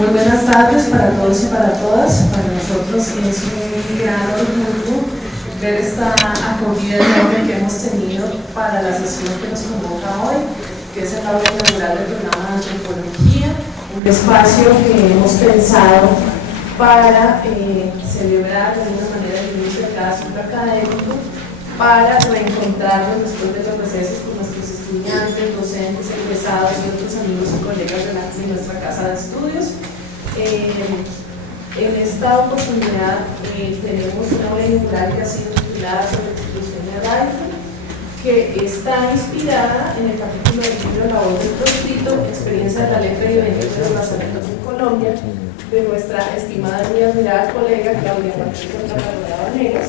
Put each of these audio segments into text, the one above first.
Muy buenas tardes para todos y para todas. Para nosotros es un gran orgullo ver esta acogida enorme que hemos tenido para la sesión que nos convoca hoy, que es el aula inaugural del programa de antropología, un espacio que hemos pensado para celebrar de alguna manera el inicio de cada ciclo académico, para reencontrarnos después de los recesos con nuestros estudiantes, docentes, egresados y otros amigos y colegas de nuestra casa de estudios. En esta oportunidad tenemos una obra inaugural que ha sido titulada sobre la exclusión de Rayford, que está inspirada en el capítulo del libro La voz del proscrito, experiencia de la letra y eventos de desplazamientos en Colombia, de nuestra estimada y admirada colega Claudia Martínez Vanegas,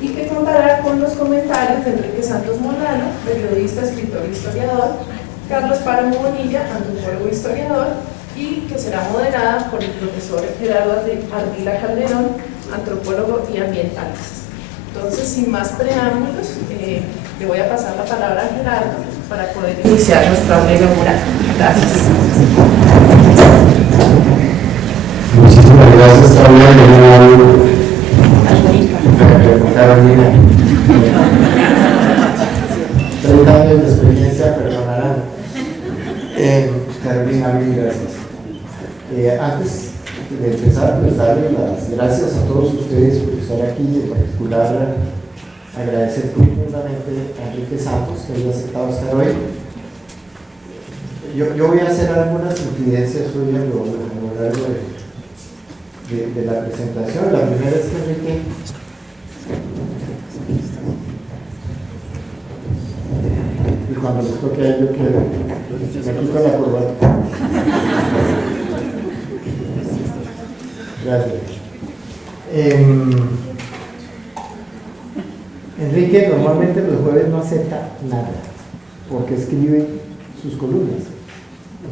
y que contará con los comentarios de Enrique Santos Molano, periodista, escritor e historiador, Carlos Páramo Bonilla, antropólogo e historiador, y que será moderada por el profesor Gerardo Ardila Calderón, antropólogo y ambientalista. Entonces, sin más preámbulos, le voy a pasar la palabra a Gerardo para poder iniciar nuestra obra inaugural. Gracias. Muchísimas gracias, Claudia. Carolina. 30 años de experiencia, perdonarán. Carolina, mil gracias. Antes de empezar, pues darle las gracias a todos ustedes por estar aquí, en particular agradecer profundamente a Enrique Santos que haya aceptado estar hoy. Yo voy a hacer algunas infidencias hoy a lo largo de la presentación. La primera es que Enrique y cuando les toque a ellos que me quito la corbata. Gracias. Enrique normalmente los jueves no acepta nada porque escribe sus columnas.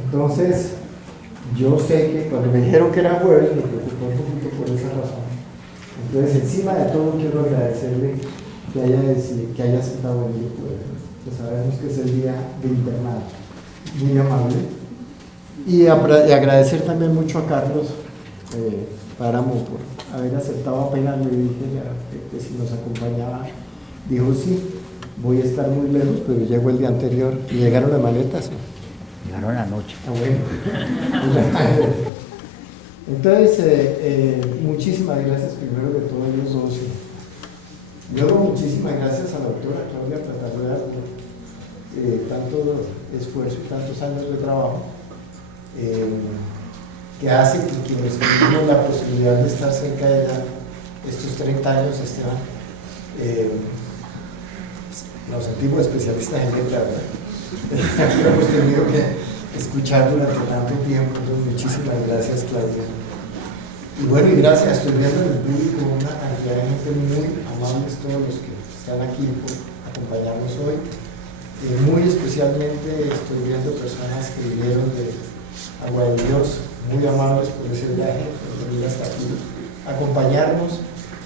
Entonces yo sé que cuando me dijeron que era jueves me preocupó un poquito por esa razón. Entonces, encima de todo, quiero agradecerle que haya aceptado el grupo, que sabemos que es el día de internado. Muy amable. Y agradecer también mucho a Carlos Páramo por haber aceptado. Apenas le dije que si nos acompañaba, dijo sí, voy a estar muy lejos, pero llego el día anterior. ¿Y llegaron las maletas? Llegaron anoche. Ah, bueno. Entonces, muchísimas gracias primero de todos los dos. Luego, muchísimas gracias a la doctora Claudia Platarrueda por tanto esfuerzo y tantos años de trabajo que hace que quienes tuvimos la posibilidad de estar cerca de ella estos 30 años, Esteban, nos sentimos especialistas en letra, ¿verdad? Lo hemos tenido que escuchar durante tanto tiempo. Entonces, muchísimas gracias, Claudia. Y bueno, y gracias, estoy viendo en el público una cantidad de gente muy amables, todos los que están aquí por acompañarnos hoy. Muy especialmente estoy viendo personas que vinieron de Agua de Dios, muy amables por ese viaje, por venir hasta aquí, acompañarnos.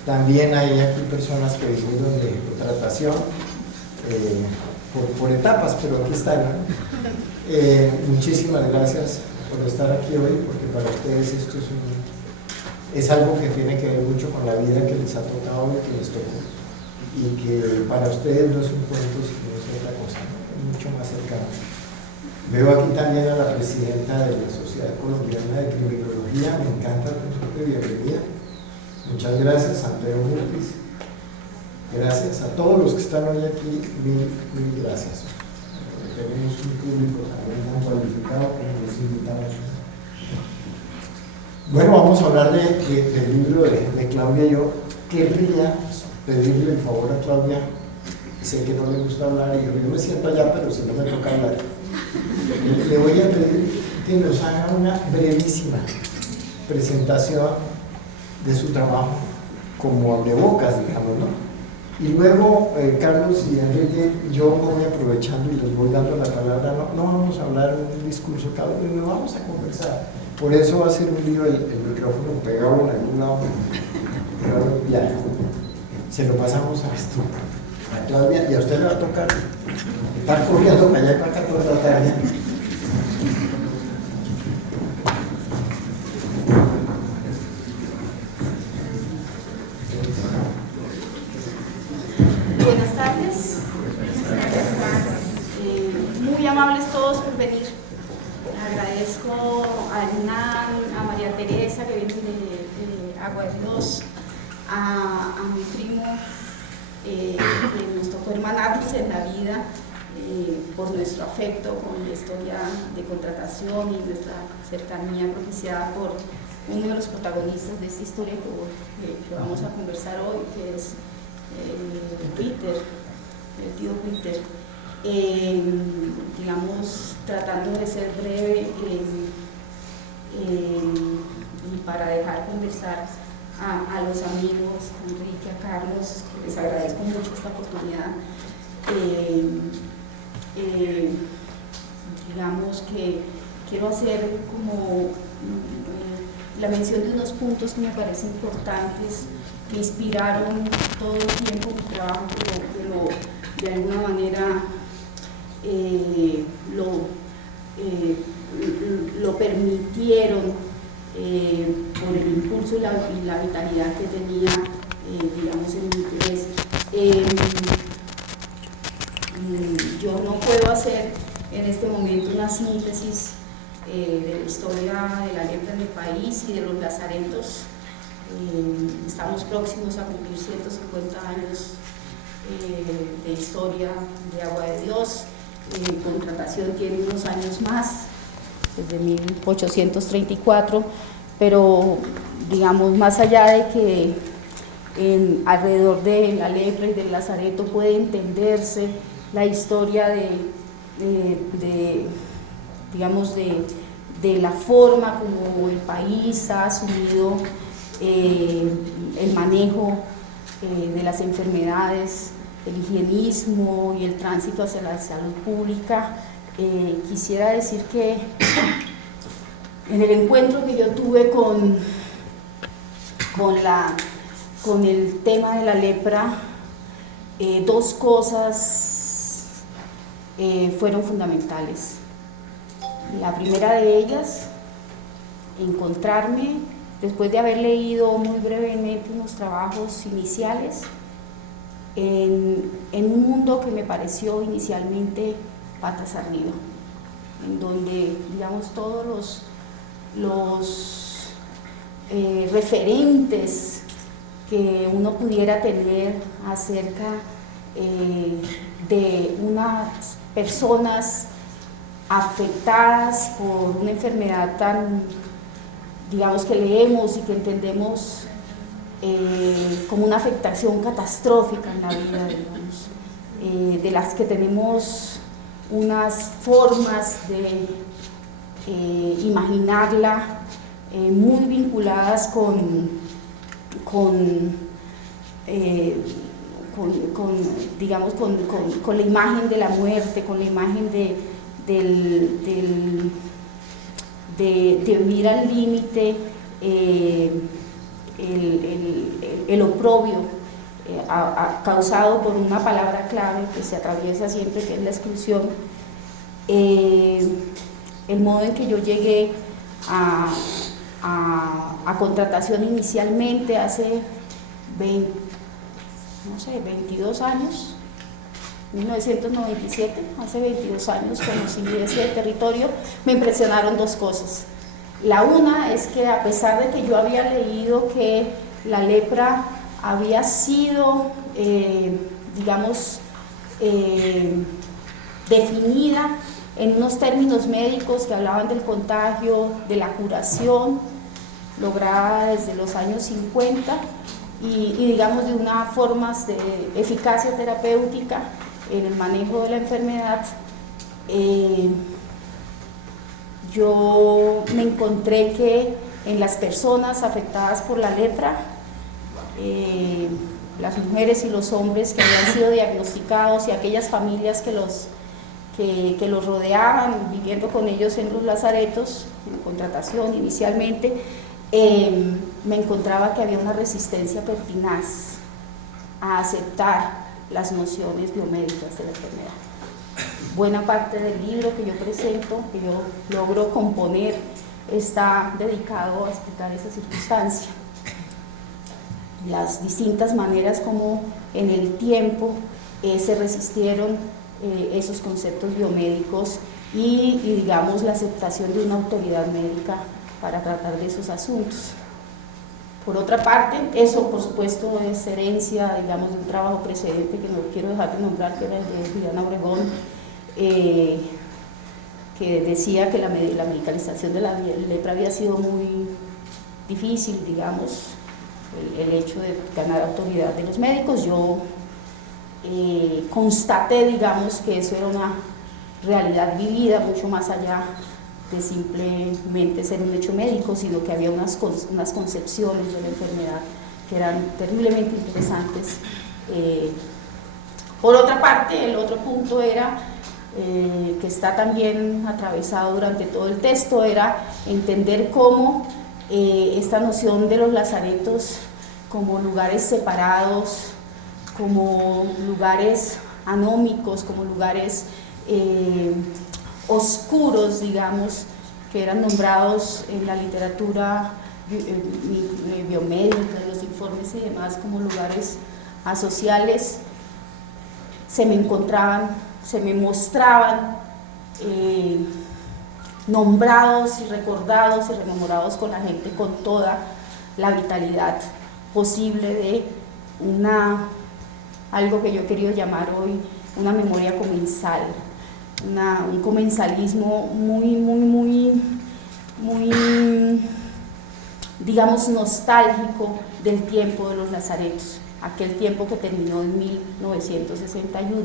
También hay aquí personas que vinieron de tratación, por etapas, pero aquí están, ¿no? Muchísimas gracias por estar aquí hoy, porque para ustedes esto es algo que tiene que ver mucho con la vida que les ha tocado y que les tocó, y que para ustedes no es un cuento, sino es otra cosa, ¿no? Es mucho más cercano. Veo aquí también a la presidenta de la Sociedad Colombiana de Criminología, me encanta el concepto de bienvenida. Muchas gracias, Santiago Murphy. Gracias a todos los que están hoy aquí, mil gracias. Tenemos un público también tan cualificado como los invitados. Bueno, vamos a hablar del libro de Claudia. Yo querría pedirle el favor a Claudia, sé que no le gusta hablar y yo me siento allá, pero si no me toca hablar, le voy a pedir que nos haga una brevísima presentación de su trabajo como abrebocas, digamos, ¿no? Y luego, Carlos y Enrique, yo voy aprovechando y les voy dando la palabra. No vamos a hablar un discurso cada uno, no vamos a conversar. Por eso va a ser un lío el micrófono pegado en algún lado. Pero ya, se lo pasamos a Claudia y a usted le va a tocar estar corriendo para allá y para acá toda la tarde. amables todos por venir. Agradezco a Hernán, a María Teresa, que viene de Agua de Dios, a mi primo, que nos tocó hermanarnos en la vida por nuestro afecto con la historia de contratación y nuestra cercanía propiciada por uno de los protagonistas de esta historia que vamos a conversar hoy, que es Peter, el tío Peter. Digamos, tratando de ser breve y para dejar conversar a los amigos, a Enrique, a Carlos, que les agradezco mucho esta oportunidad. Digamos que quiero hacer como la mención de unos puntos que me parecen importantes, que inspiraron todo el tiempo mi trabajo, pero de alguna manera lo permitieron por el impulso y la vitalidad que tenía, digamos, en mi interés. Yo no puedo hacer en este momento una síntesis de la historia de la lepra en el país y de los lazaretos. Estamos próximos a cumplir 150 años de historia de Agua de Dios. Contratación tiene unos años más, desde 1834, pero digamos, más allá de que alrededor de la lepra y del lazareto puede entenderse la historia digamos, de la forma como el país ha asumido el manejo de las enfermedades, el higienismo y el tránsito hacia la salud pública. Quisiera decir que en el encuentro que yo tuve con el tema de la lepra, dos cosas fueron fundamentales. La primera de ellas, encontrarme, después de haber leído muy brevemente unos trabajos iniciales, en un mundo que me pareció inicialmente patas arriba, en donde, digamos, todos los referentes que uno pudiera tener acerca de unas personas afectadas por una enfermedad tan, digamos, que leemos y que entendemos como una afectación catastrófica en la vida, digamos, de las que tenemos unas formas de imaginarla muy vinculadas con la imagen de la muerte, con la imagen de vivir al límite el oprobio causado por una palabra clave que se atraviesa siempre, que es la exclusión. El modo en que yo llegué a contratación inicialmente hace 22 años, 1997, hace 22 años conocí ese territorio. Me impresionaron dos cosas. La una es que, a pesar de que yo había leído que la lepra había sido, digamos, definida en unos términos médicos que hablaban del contagio, de la curación, lograda desde los años 50, y digamos, de unas formas de eficacia terapéutica en el manejo de la enfermedad, yo me encontré que en las personas afectadas por la lepra, las mujeres y los hombres que habían sido diagnosticados y aquellas familias que los rodeaban, viviendo con ellos en los lazaretos, en contratación inicialmente, me encontraba que había una resistencia pertinaz a aceptar las nociones biomédicas de la enfermedad. Buena parte del libro que yo presento, que yo logro componer, está dedicado a explicar esa circunstancia. Las distintas maneras como en el tiempo se resistieron esos conceptos biomédicos y digamos la aceptación de una autoridad médica para tratar de esos asuntos. Por otra parte, eso por supuesto es herencia, digamos, de un trabajo precedente que no quiero dejar de nombrar, que era el de Juliana Obregón, que decía que la medicalización de la lepra había sido muy difícil, digamos, el hecho de ganar autoridad de los médicos. Yo constaté, digamos, que eso era una realidad vivida mucho más allá de simplemente ser un hecho médico, sino que había unas concepciones de la enfermedad que eran terriblemente interesantes. Por otra parte, el otro punto era, que está también atravesado durante todo el texto, era entender cómo esta noción de los lazaretos como lugares separados, como lugares anómicos, como lugares oscuros, digamos, que eran nombrados en la literatura biomédica, en los informes y demás, como lugares asociales, se me encontraban, se me mostraban nombrados y recordados y rememorados con la gente con toda la vitalidad posible de algo que yo he querido llamar hoy una memoria comensal, un comensalismo muy, digamos, nostálgico del tiempo de los lazaretos, aquel tiempo que terminó en 1961.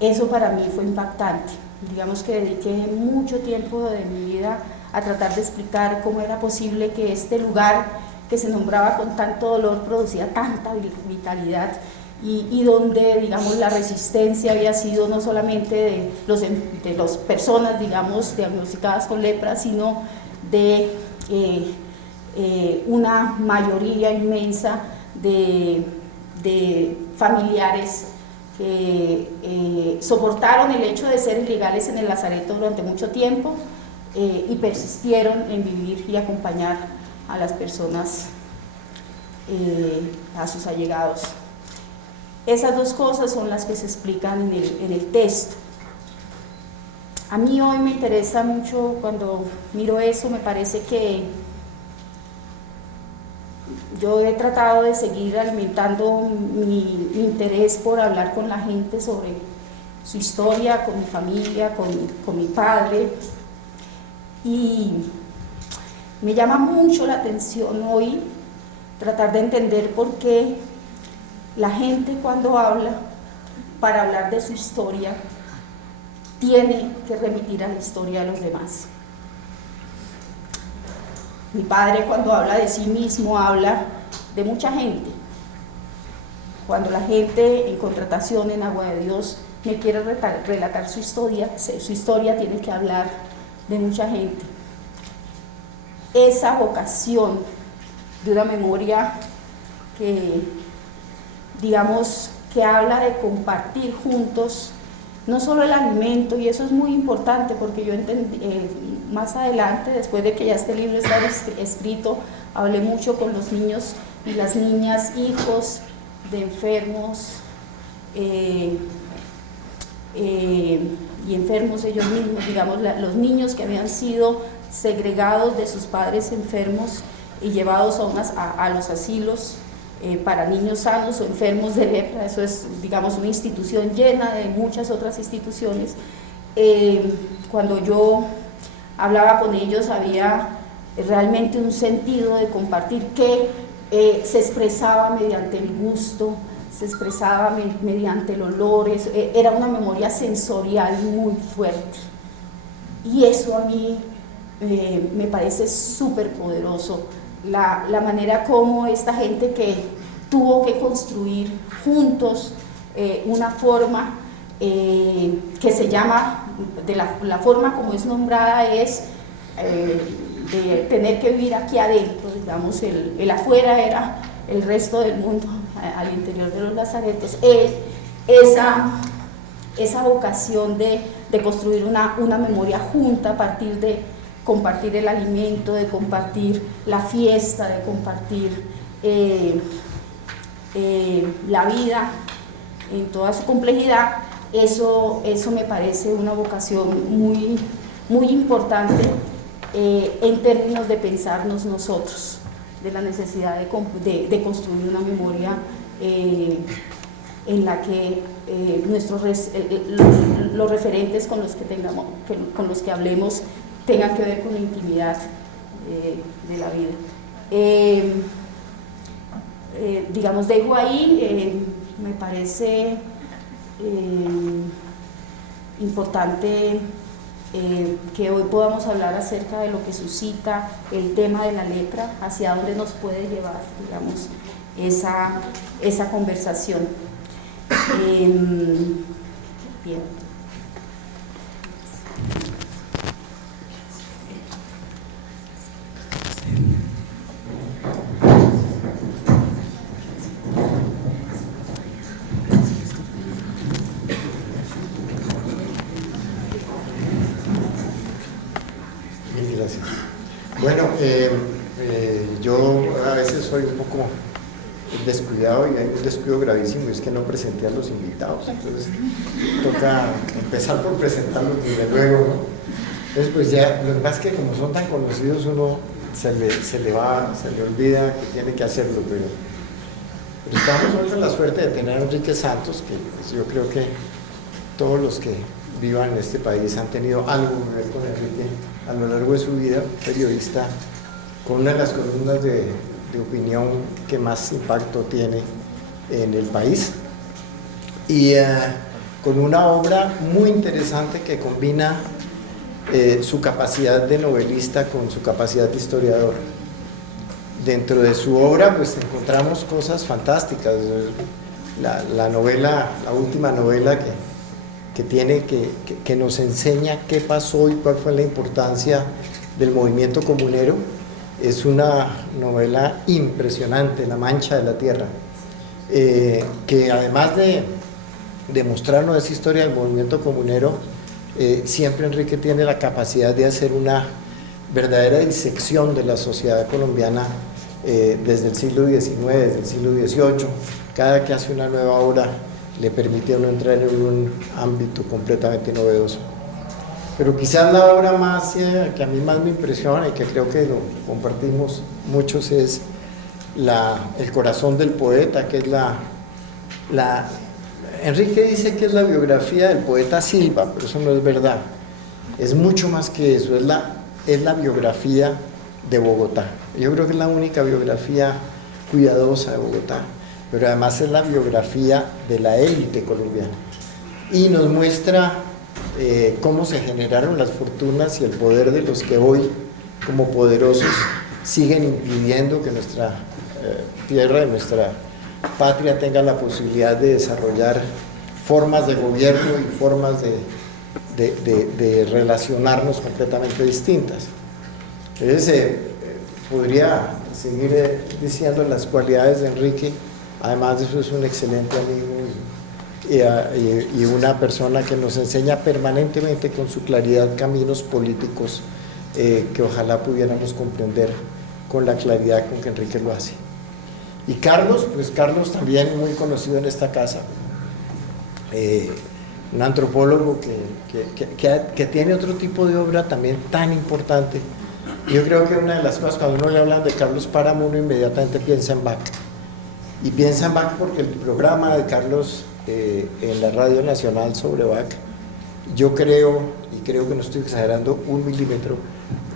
Eso para mí fue impactante. Digamos que dediqué mucho tiempo de mi vida a tratar de explicar cómo era posible que este lugar que se nombraba con tanto dolor producía tanta vitalidad y donde, digamos, la resistencia había sido no solamente de las personas, digamos, diagnosticadas con lepra, sino de una mayoría inmensa de familiares que soportaron el hecho de ser ilegales en el lazareto durante mucho tiempo y persistieron en vivir y acompañar a las personas, a sus allegados. Esas dos cosas son las que se explican en el texto. A mí hoy me interesa mucho, cuando miro eso, me parece que yo he tratado de seguir alimentando mi interés por hablar con la gente sobre su historia, con mi familia, con mi padre, y me llama mucho la atención hoy tratar de entender por qué la gente, cuando habla, para hablar de su historia, tiene que remitir a la historia de los demás. Mi padre, cuando habla de sí mismo, habla de mucha gente. Cuando la gente en contratación en Agua de Dios me quiere relatar su historia tiene que hablar de mucha gente. Esa vocación de una memoria que, digamos, que habla de compartir juntos no solo el alimento, y eso es muy importante porque yo entendí, más adelante, después de que ya este libro estaba escrito, hablé mucho con los niños y las niñas, hijos de enfermos y enfermos ellos mismos, digamos, los niños que habían sido segregados de sus padres enfermos y llevados a los asilos para niños sanos o enfermos de lepra. Eso es, digamos, una institución llena de muchas otras instituciones. Cuando yo hablaba con ellos había realmente un sentido de compartir que se expresaba mediante el gusto, se expresaba mediante el olor, era una memoria sensorial muy fuerte. Y eso a mí me parece súper poderoso, la manera como esta gente que tuvo que construir juntos una forma que se llama, la forma como es nombrada es de tener que vivir aquí adentro, digamos, el afuera era el resto del mundo, al interior de los lazaretos. Esa vocación de construir una memoria junta a partir de compartir el alimento, de compartir la fiesta, de compartir la vida en toda su complejidad, Eso me parece una vocación muy, muy importante en términos de pensarnos nosotros, de la necesidad de construir una memoria en la que los referentes con los que hablemos tengan que ver con la intimidad de la vida. Digamos, dejo ahí, me parece importante que hoy podamos hablar acerca de lo que suscita el tema de la lepra, hacia dónde nos puede llevar, digamos, esa conversación. Bien. Gracias. Bueno, yo a veces soy un poco descuidado y hay un descuido gravísimo, es que no presenté a los invitados, entonces toca empezar por presentarlos desde luego, ¿no? Entonces pues ya, lo que pasa es que como son tan conocidos uno se le olvida que tiene que hacerlo, pero estamos hoy con la suerte de tener a Enrique Santos, que pues, yo creo que todos los que vivan en este país han tenido algo que ver con Enrique a lo largo de su vida, periodista con una de las columnas de opinión que más impacto tiene en el país y con una obra muy interesante que combina su capacidad de novelista con su capacidad de historiador. Dentro de su obra pues encontramos cosas fantásticas, la novela, la última novela que nos enseña qué pasó y cuál fue la importancia del movimiento comunero. Es una novela impresionante, La Mancha de la Tierra, que además de mostrarnos esa historia del movimiento comunero, siempre Enrique tiene la capacidad de hacer una verdadera disección de la sociedad colombiana desde el siglo XIX, desde el siglo XVIII. Cada que hace una nueva obra le permite a uno entrar en un ámbito completamente novedoso. Pero quizás la obra más que a mí más me impresiona y que creo que lo compartimos muchos es El corazón del poeta, que es Enrique dice que es la biografía del poeta Silva, pero eso no es verdad. Es mucho más que eso, es la biografía de Bogotá. Yo creo que es la única biografía cuidadosa de Bogotá, pero además es la biografía de la élite colombiana. Y nos muestra cómo se generaron las fortunas y el poder de los que hoy, como poderosos, siguen impidiendo que nuestra tierra, nuestra patria tenga la posibilidad de desarrollar formas de gobierno y formas de relacionarnos completamente distintas. Entonces, podría seguir diciendo las cualidades de Enrique. Además de eso, es un excelente amigo y una persona que nos enseña permanentemente con su claridad caminos políticos que ojalá pudiéramos comprender con la claridad con que Enrique lo hace. Y Carlos, pues Carlos también muy conocido en esta casa, un antropólogo que tiene otro tipo de obra también tan importante. Yo creo que una de las cosas, cuando uno le habla de Carlos Páramo, uno inmediatamente piensa en Bach. Y piensa en Bach porque el programa de Carlos en la Radio Nacional sobre Bach, yo creo, y creo que no estoy exagerando un milímetro,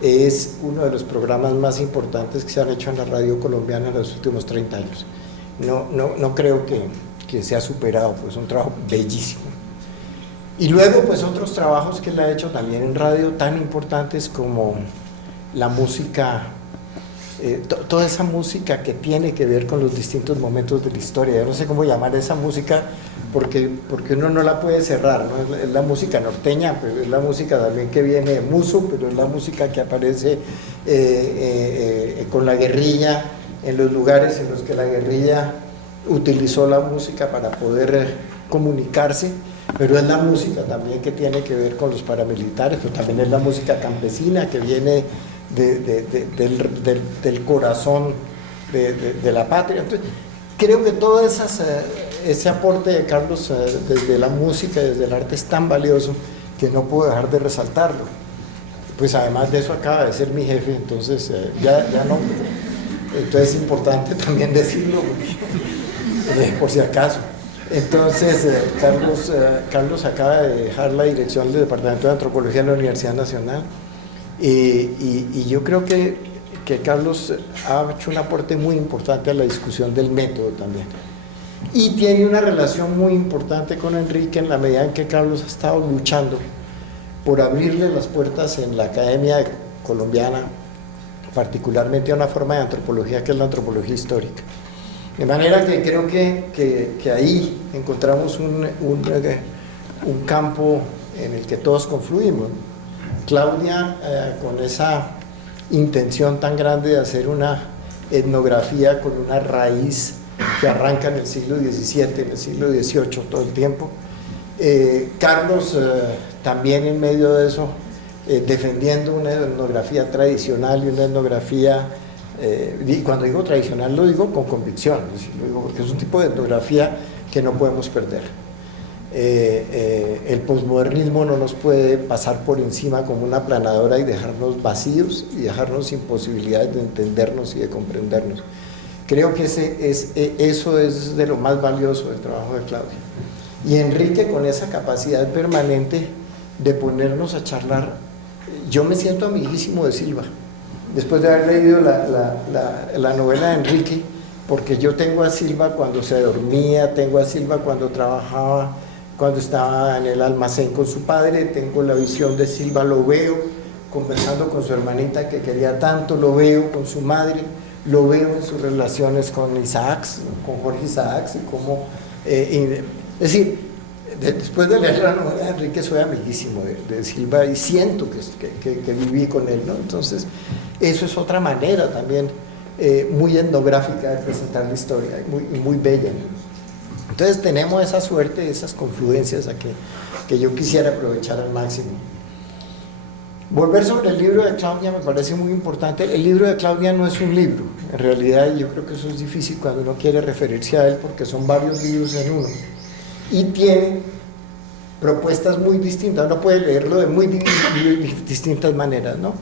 es uno de los programas más importantes que se han hecho en la radio colombiana en los últimos 30 años. No creo que sea superado, pues es un trabajo bellísimo. Y luego pues otros trabajos que él ha hecho también en radio tan importantes como la música, toda esa música que tiene que ver con los distintos momentos de la historia. Yo no sé cómo llamar esa música porque uno no la puede cerrar, ¿no? Es la música norteña, pero es la música también que viene de Muso, pero es la música que aparece con la guerrilla, en los lugares en los que la guerrilla utilizó la música para poder comunicarse, pero es la música también que tiene que ver con los paramilitares, pero también es la música campesina que viene del corazón de la patria. Entonces, creo que todas ese aporte de Carlos desde la música, desde el arte es tan valioso que no puedo dejar de resaltarlo. Pues además de eso acaba de ser mi jefe, entonces ya no, entonces es importante también decirlo, por si acaso. Entonces Carlos acaba de dejar la dirección del Departamento de Antropología de la Universidad Nacional y yo creo que Carlos ha hecho un aporte muy importante a la discusión del método también. Y tiene una relación muy importante con Enrique en la medida en que Carlos ha estado luchando por abrirle las puertas en la Academia Colombiana, particularmente a una forma de antropología que es la antropología histórica. De manera que creo que ahí encontramos un campo en el que todos confluimos. Claudia, con esa intención tan grande de hacer una etnografía con una raíz que arranca en el siglo XVII, en el siglo XVIII todo el tiempo. Carlos también en medio de eso, defendiendo una etnografía tradicional y una etnografía, y cuando digo tradicional lo digo con convicción, lo digo porque es un tipo de etnografía que no podemos perder. El posmodernismo no nos puede pasar por encima como una aplanadora y dejarnos vacíos y dejarnos sin posibilidades de entendernos y de comprendernos. Creo que eso es de lo más valioso del trabajo de Claudia. Y Enrique, con esa capacidad permanente de ponernos a charlar, yo me siento amiguísimo de Silva, después de haber leído la novela de Enrique, porque yo tengo a Silva cuando se dormía, tengo a Silva cuando trabajaba, cuando estaba en el almacén con su padre, tengo la visión de Silva, lo veo conversando con su hermanita que quería tanto, lo veo con su madre, lo veo en sus relaciones con Isaacs, con Jorge Isaacs, y cómo, es decir, después de leer la novela de Enrique soy amiguísimo de Silva y siento que viví con él, ¿no? Entonces, eso es otra manera también muy etnográfica de presentar la historia, muy bella, ¿no? Entonces tenemos esa suerte, esas confluencias que yo quisiera aprovechar al máximo. Volver sobre el libro de Claudia me parece muy importante. El libro de Claudia no es un libro, en realidad yo creo que eso es difícil cuando uno quiere referirse a él porque son varios libros en uno y tiene propuestas muy distintas, uno puede leerlo de muy distintas maneras, ¿no?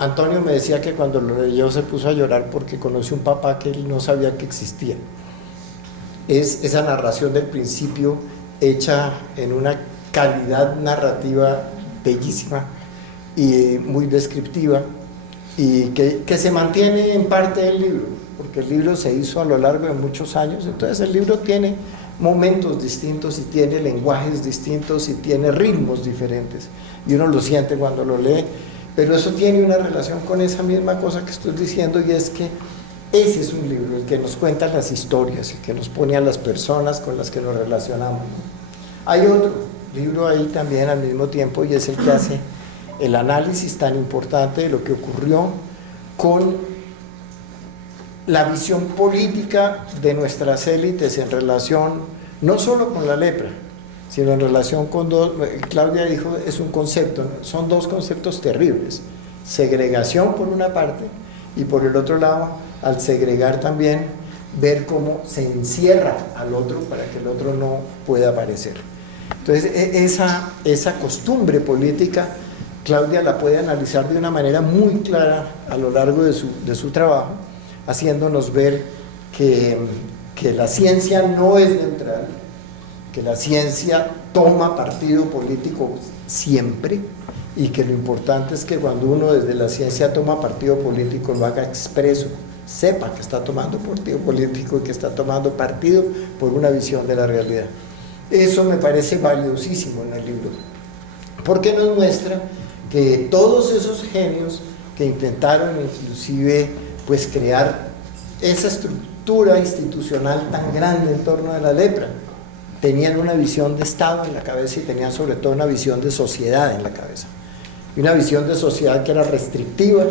Antonio me decía que cuando lo leyó se puso a llorar porque conoció un papá que él no sabía que existía. Es esa narración del principio hecha en una calidad narrativa bellísima y muy descriptiva y que se mantiene en parte del libro, porque el libro se hizo a lo largo de muchos años, entonces el libro tiene momentos distintos y tiene lenguajes distintos y tiene ritmos diferentes y uno lo siente cuando lo lee, pero eso tiene una relación con esa misma cosa que estoy diciendo y es que ese es un libro, el que nos cuenta las historias, el que nos pone a las personas con las que nos relacionamos, ¿no? Hay otro libro ahí también al mismo tiempo y es el que hace el análisis tan importante de lo que ocurrió con la visión política de nuestras élites en relación no solo con la lepra, sino en relación con dos, Claudia dijo, es un concepto, ¿no? Son dos conceptos terribles, segregación por una parte y por el otro lado, al segregar también, ver cómo se encierra al otro para que el otro no pueda aparecer. Entonces, esa costumbre política, Claudia la puede analizar de una manera muy clara a lo largo de su trabajo, haciéndonos ver que la ciencia no es neutral, que la ciencia toma partido político siempre y que lo importante es que cuando uno desde la ciencia toma partido político lo haga expreso, sepa que está tomando partido político y que está tomando partido por una visión de la realidad. Eso me parece valiosísimo en el libro, porque nos muestra que todos esos genios que intentaron inclusive pues crear esa estructura institucional tan grande en torno a la lepra, tenían una visión de Estado en la cabeza y tenían sobre todo una visión de sociedad en la cabeza. Y una visión de sociedad que era restrictiva,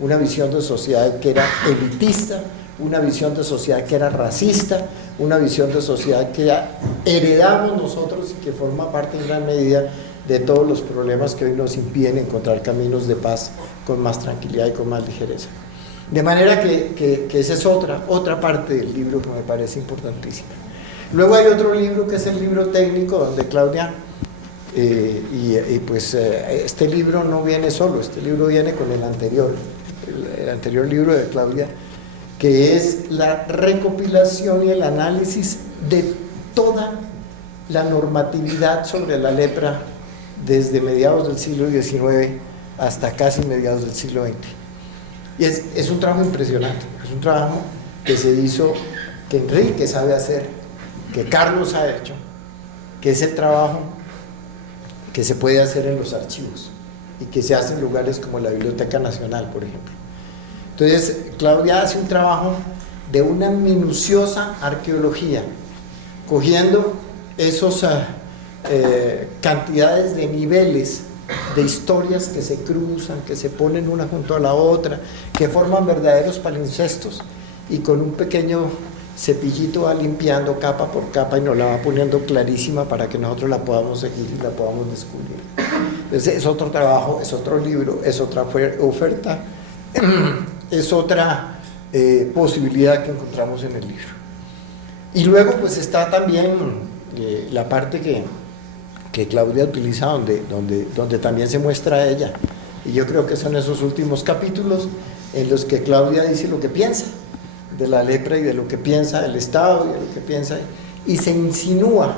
una visión de sociedad que era elitista, una visión de sociedad que era racista, una visión de sociedad que heredamos nosotros y que forma parte en gran medida de todos los problemas que hoy nos impiden encontrar caminos de paz con más tranquilidad y con más ligereza. De manera que esa es otra parte del libro que me parece importantísima. Luego hay otro libro que es el libro técnico, donde Claudia, este libro no viene solo, este libro viene con el anterior libro de Claudia, que es la recopilación y el análisis de toda la normatividad sobre la lepra desde mediados del siglo XIX hasta casi mediados del siglo XX. Y es un trabajo impresionante, es un trabajo que se hizo, que Enrique sabe hacer, que Carlos ha hecho, que es el trabajo que se puede hacer en los archivos y que se hace en lugares como la Biblioteca Nacional, por ejemplo. Entonces, Claudia hace un trabajo de una minuciosa arqueología, cogiendo esos cantidades de niveles de historias que se cruzan, que se ponen una junto a la otra, que forman verdaderos palimpsestos, y con un pequeño cepillito va limpiando capa por capa y nos la va poniendo clarísima para que nosotros la podamos seguir y la podamos descubrir. Entonces es otro trabajo, es otro libro, es otra oferta, es otra posibilidad que encontramos en el libro. Y luego pues está también la parte que Claudia utiliza, donde también se muestra a ella, y yo creo que son esos últimos capítulos en los que Claudia dice lo que piensa de la lepra y de lo que piensa el Estado y de lo que piensa, y se insinúa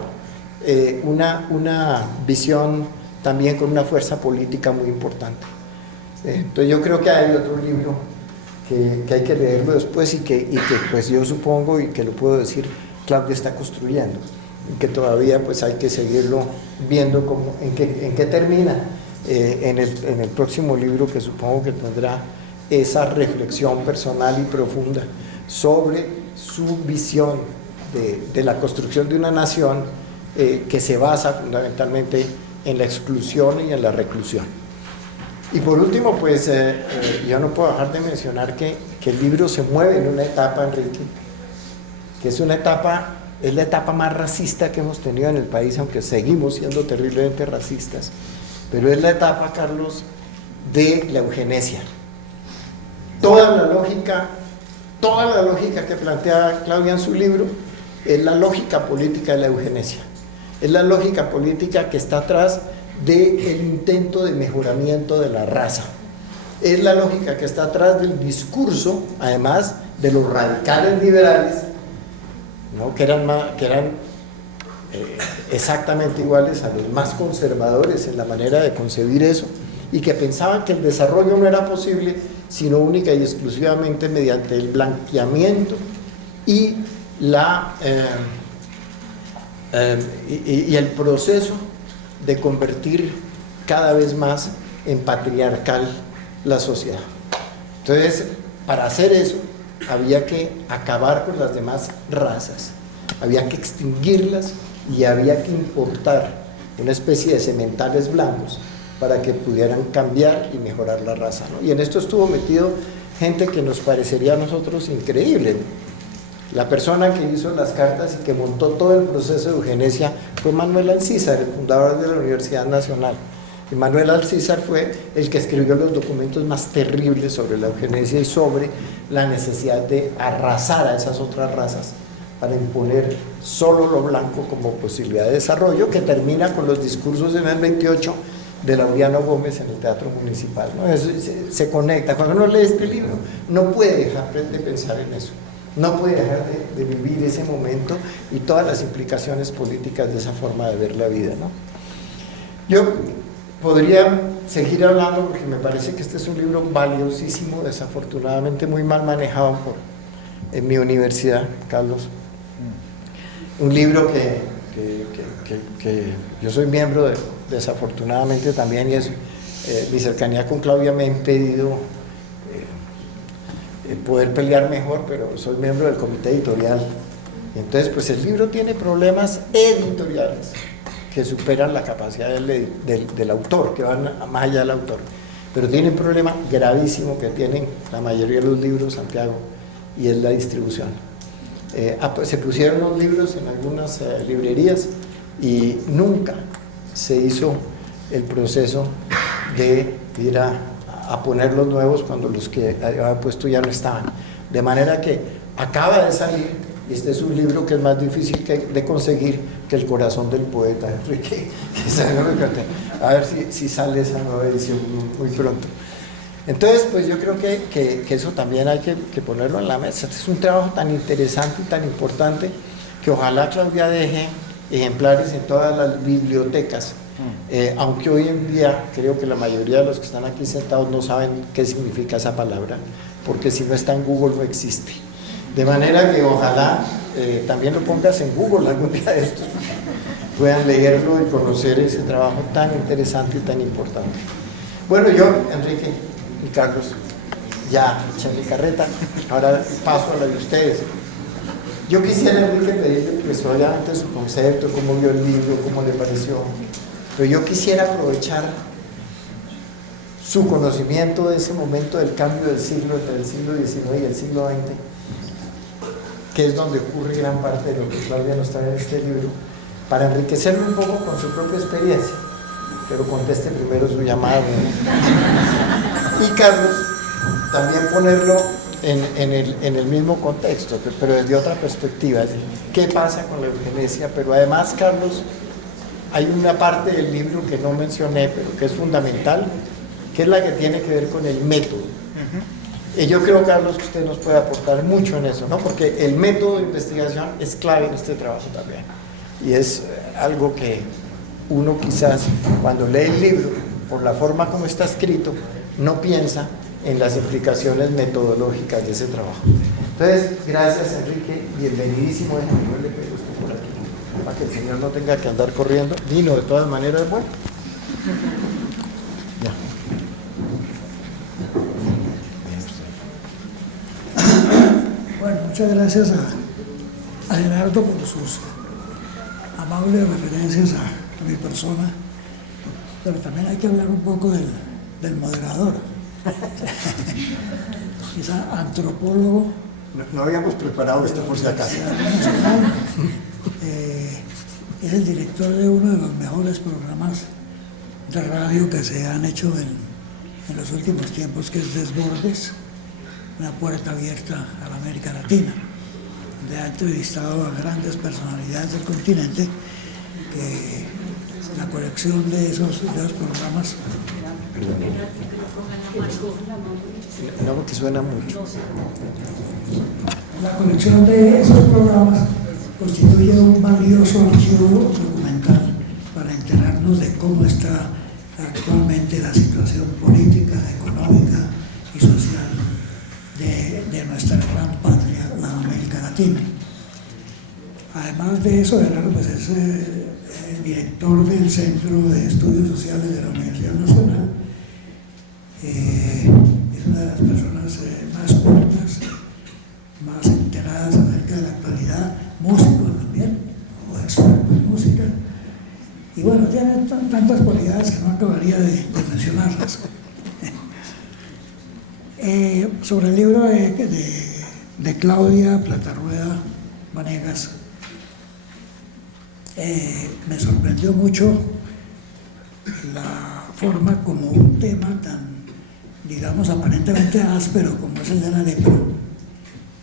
una visión también con una fuerza política muy importante. Entonces yo creo que hay otro libro que hay que leerlo después y que pues yo supongo, y que lo puedo decir, Claudia está construyendo, y que todavía pues hay que seguirlo viendo en qué termina en el próximo libro, que supongo que tendrá esa reflexión personal y profunda sobre su visión de la construcción de una nación que se basa fundamentalmente en la exclusión y en la reclusión. Y por último, pues yo no puedo dejar de mencionar que el libro se mueve en una etapa, Enrique, que es la etapa más racista que hemos tenido en el país, aunque seguimos siendo terriblemente racistas, pero es la etapa, Carlos, de la eugenesia. Toda la lógica que plantea Claudia en su libro es la lógica política de la eugenesia, es la lógica política que está atrás del intento de mejoramiento de la raza, es la lógica que está atrás del discurso, además de los radicales liberales, ¿no? que eran exactamente iguales a los más conservadores en la manera de concebir eso, y que pensaban que el desarrollo no era posible sino única y exclusivamente mediante el blanqueamiento y el proceso de convertir cada vez más en patriarcal la sociedad. Entonces, para hacer eso había que acabar con las demás razas, había que extinguirlas y había que importar una especie de sementales blancos para que pudieran cambiar y mejorar la raza, ¿no? Y en esto estuvo metido gente que nos parecería a nosotros increíble, ¿no? La persona que hizo las cartas y que montó todo el proceso de eugenesia fue Manuel Alcísar, el fundador de la Universidad Nacional. Y Manuel Alcísar fue el que escribió los documentos más terribles sobre la eugenesia y sobre la necesidad de arrasar a esas otras razas para imponer solo lo blanco como posibilidad de desarrollo, que termina con los discursos en el 28 de Laureano Gómez en el Teatro Municipal, ¿no? Eso se conecta. Cuando uno lee este libro no puede dejar de pensar en eso, no puede dejar de vivir ese momento y todas las implicaciones políticas de esa forma de ver la vida, ¿no? Yo podría seguir hablando porque me parece que este es un libro valiosísimo, desafortunadamente muy mal manejado en mi universidad, Carlos. Un libro que yo soy miembro desafortunadamente también, y es mi cercanía con Claudia me ha impedido poder pelear mejor, pero soy miembro del comité editorial. Entonces, pues el libro tiene problemas editoriales que superan la capacidad del autor, que van más allá del autor, pero tiene un problema gravísimo que tienen la mayoría de los libros, Santiago, y es la distribución. Se pusieron los libros en algunas librerías y nunca se hizo el proceso de ir a a poner los nuevos cuando los que había puesto ya no estaban. De manera que acaba de salir, y este es un libro que es más difícil de conseguir que El corazón del poeta, Enrique. A ver si sale esa nueva edición muy pronto. Entonces, pues yo creo que eso también hay que ponerlo en la mesa. Este es un trabajo tan interesante y tan importante que ojalá Claudia deje ejemplares en todas las bibliotecas. Aunque hoy en día creo que la mayoría de los que están aquí sentados no saben qué significa esa palabra, porque si no está en Google no existe. De manera que ojalá también lo pongas en Google algún día de estos, puedan leerlo y conocer ese trabajo tan interesante y tan importante. Bueno, yo, Enrique y Carlos, ya eché mi carreta, ahora paso a la de ustedes. Yo quisiera, Enrique, pedirle pues obviamente su concepto, cómo vio el libro, cómo le pareció, pero yo quisiera aprovechar su conocimiento de ese momento del cambio del siglo, entre el siglo XIX y el siglo XX, que es donde ocurre gran parte de lo que Claudia nos trae en este libro, para enriquecerlo un poco con su propia experiencia, pero conteste primero su llamado. Y Carlos, también ponerlo en el mismo contexto, pero desde otra perspectiva, qué pasa con la eugenesia, pero además, Carlos, hay una parte del libro que no mencioné, pero que es fundamental, que es la que tiene que ver con el método. Y yo creo, Carlos, que usted nos puede aportar mucho en eso, ¿no? Porque el método de investigación es clave en este trabajo también. Y es algo que uno quizás, cuando lee el libro, por la forma como está escrito, no piensa en las implicaciones metodológicas de ese trabajo. Entonces, gracias, Enrique, bienvenidísimo. Yo le pego esto por aquí, para que el señor no tenga que andar corriendo. Vino de todas maneras, bueno. Ya. Bueno, muchas gracias a Gerardo por sus amables referencias a mi persona, pero también hay que hablar un poco del moderador. Quizá antropólogo. No habíamos preparado esto por si acaso. Es el director de uno de los mejores programas de radio que se han hecho en los últimos tiempos, que es Desbordes, una puerta abierta a la América Latina, donde ha entrevistado a grandes personalidades del continente, que la colección de esos programas. No, porque suena mucho. La colección de esos programas constituye un valioso archivo documental para enterarnos de cómo está actualmente la situación política, económica y social de nuestra gran patria, la América Latina. Además de eso, Gerardo pues es director del Centro de Estudios Sociales de la Universidad Nacional. Es una de las personas más cultas, más enteradas acerca de la actualidad, músico también, o experto en música. Y bueno, tiene tantas cualidades que no acabaría de mencionarlas. Sobre el libro de Claudia Platarrueda Vanegas, me sorprendió mucho la forma como un tema tan, digamos, aparentemente áspero como es el de la lepra,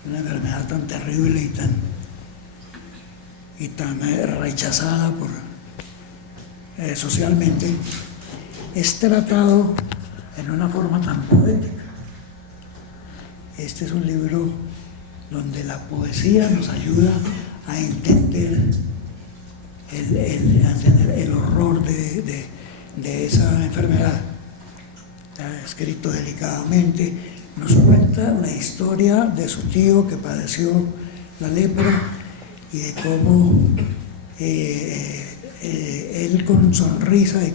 una enfermedad tan terrible y tan rechazada socialmente, es tratado en una forma tan poética. Este es un libro donde la poesía nos ayuda a entender el horror de esa enfermedad. Está escrito delicadamente, nos cuenta la historia de su tío que padeció la lepra y de cómo él con sonrisa y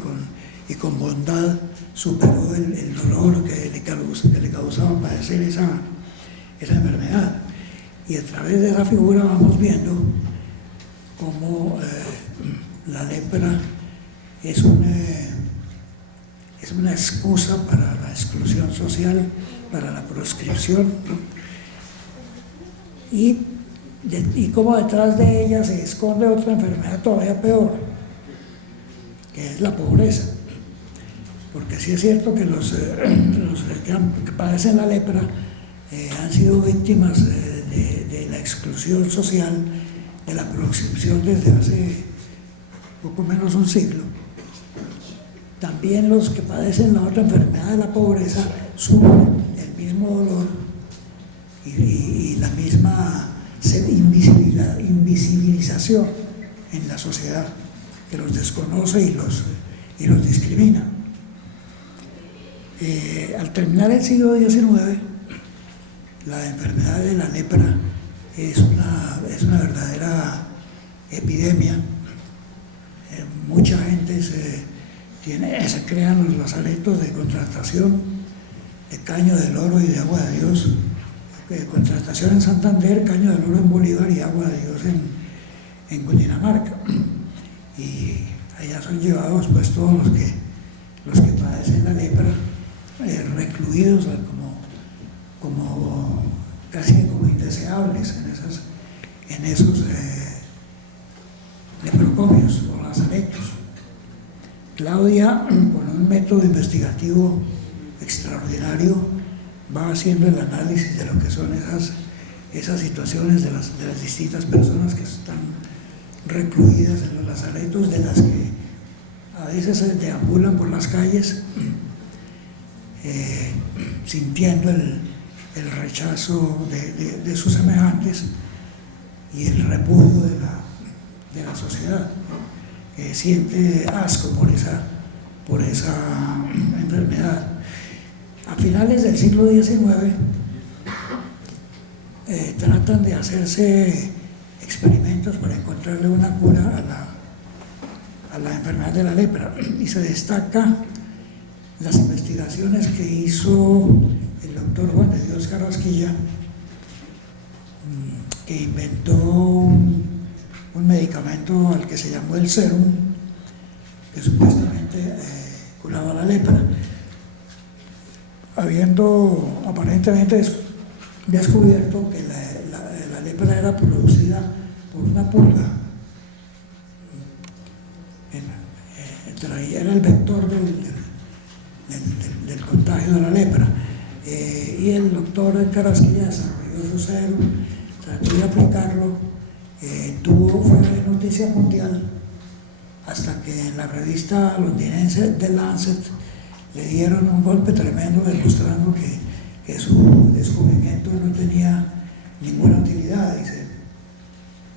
con bondad superó el dolor que le causaba padecer esa enfermedad. Y a través de esa figura vamos viendo cómo la lepra es una excusa para la exclusión social, para la proscripción, ¿no? Y cómo detrás de ella se esconde otra enfermedad todavía peor, que es la pobreza. porque sí es cierto que los que padecen la lepra han sido víctimas de la exclusión social, de la proscripción desde hace poco menos un siglo. También los que padecen la otra enfermedad de la pobreza sufren el mismo dolor y la misma invisibilización en la sociedad, que los desconoce y los discrimina. Al terminar el siglo XIX, la enfermedad de la lepra es una verdadera epidemia. Mucha gente se crean los lazaretos de contratación de caño del oro y de agua de Dios. Contratación en Santander, caño del oro en Bolívar y agua de Dios en Cundinamarca. Y allá son llevados pues todos los que padecen la lepra, recluidos como casi como indeseables en esos leprocomios o lazaretos. Claudia, con un método investigativo extraordinario, va haciendo el análisis de lo que son esas situaciones de las distintas personas que están recluidas en los lazaretos, de las que a veces se deambulan por las calles sintiendo el rechazo de sus semejantes y el repudio de la sociedad, que siente asco por esa enfermedad. A finales del siglo XIX tratan de hacerse experimentos para encontrarle una cura a la enfermedad de la lepra, y se destaca las investigaciones que hizo el doctor Juan de Dios Carrasquilla, que inventó un medicamento al que se llamó el serum, que supuestamente curaba la lepra, habiendo aparentemente descubierto que la lepra era producida por una pulga. Era el vector del contagio de la lepra. Y el doctor Carrasquilla desarrolló su serum, trató de aplicarlo, fue noticia mundial, hasta que en la revista londinense The Lancet le dieron un golpe tremendo, demostrando que su descubrimiento no tenía ninguna utilidad. Dice,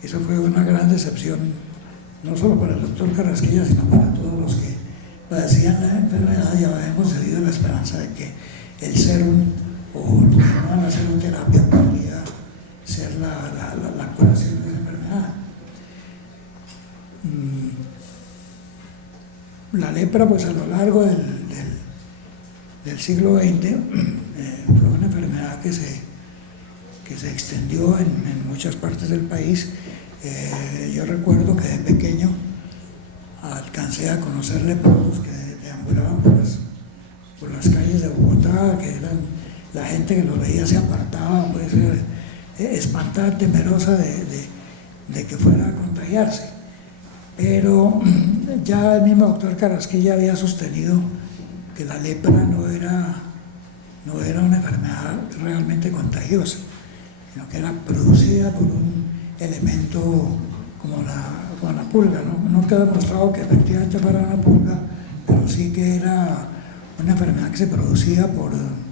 eso fue una gran decepción, no solo para el doctor Carrasquilla, sino para todos los que padecían la enfermedad, y habíamos tenido la esperanza de que el serum o lo que llaman la seroterapia podría ser la curación de esa enfermedad. La lepra, pues a lo largo del siglo XX fue una enfermedad que se extendió en muchas partes del país. Yo recuerdo que de pequeño alcancé a conocer leprosos que deambulaban por las calles de Bogotá, que eran la gente que los veía se apartaba, pues espantada, temerosa de que fuera a contagiarse. Pero ya el mismo doctor Carrasquilla había sostenido que la lepra no era una enfermedad realmente contagiosa, sino que era producida por un elemento como la pulga. No queda demostrado que efectivamente fuera una pulga, pero sí que era una enfermedad que se producía por un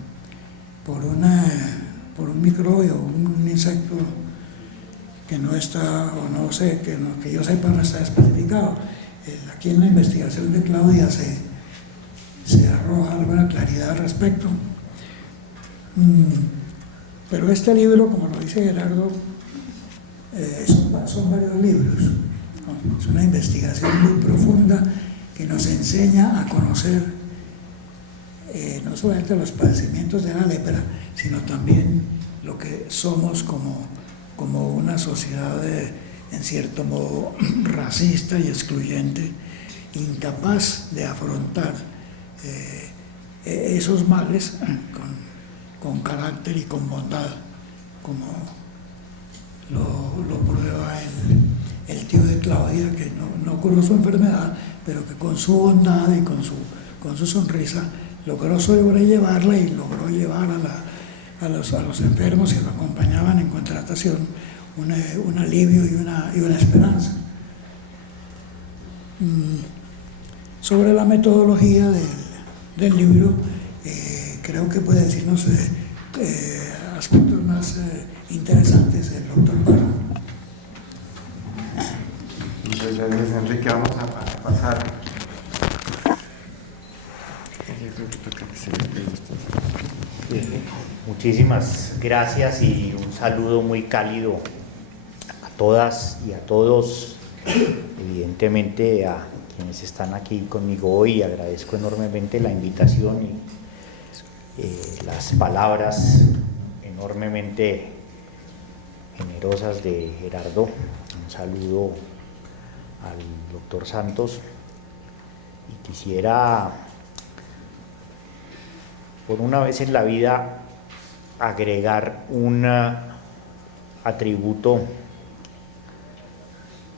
microbio, un insecto que no está, o no sé, que yo sepa no está especificado. Aquí en la investigación de Claudia se arroja alguna claridad al respecto. Pero este libro, como lo dice Gerardo, son varios libros, ¿no? Es una investigación muy profunda que nos enseña a conocer no solamente los padecimientos de la lepra, sino también lo que somos como una sociedad en cierto modo racista y excluyente, incapaz de afrontar esos males con carácter y con bondad, como lo prueba el tío de Claudia, que no curó su enfermedad, pero que con su bondad y con con su sonrisa, logró sobrellevarla y logró llevar a los enfermos que lo acompañaban en contratación un alivio y una esperanza. Sobre la metodología del libro, creo que puede decirnos aspectos más interesantes el doctor Barón. Muchas gracias, Enrique. Vamos a pasar. Muchísimas gracias y un saludo muy cálido a todas y a todos, evidentemente a quienes están aquí conmigo hoy. Agradezco enormemente la invitación y las palabras enormemente generosas de Gerardo. Un saludo al doctor Santos y quisiera, por una vez en la vida, agregar un atributo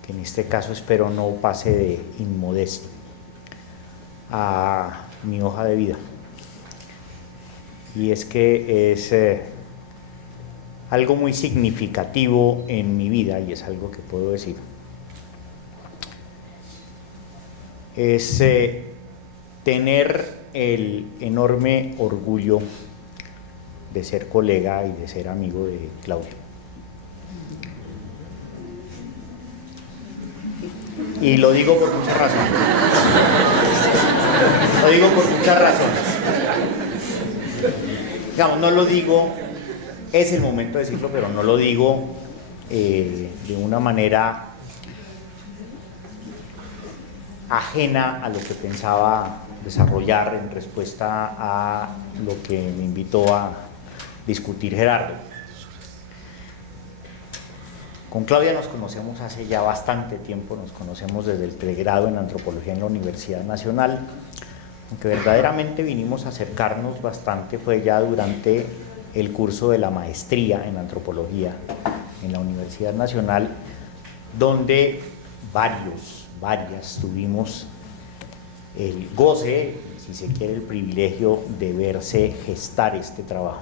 que en este caso espero no pase de inmodesto a mi hoja de vida, y es que es algo muy significativo en mi vida, y es algo que puedo decir, es tener el enorme orgullo de ser colega y de ser amigo de Claudia. Y lo digo por muchas razones. Lo digo por muchas razones. Digamos, no lo digo, es el momento de decirlo, pero no lo digo de una manera ajena a lo que pensaba desarrollar en respuesta a lo que me invitó a discutir Gerardo. Con Claudia nos conocemos hace ya bastante tiempo, nos conocemos desde el pregrado en antropología en la Universidad Nacional, aunque verdaderamente vinimos a acercarnos bastante fue ya durante el curso de la maestría en antropología en la Universidad Nacional, donde varias tuvimos el goce, si se quiere el privilegio, de verse gestar este trabajo.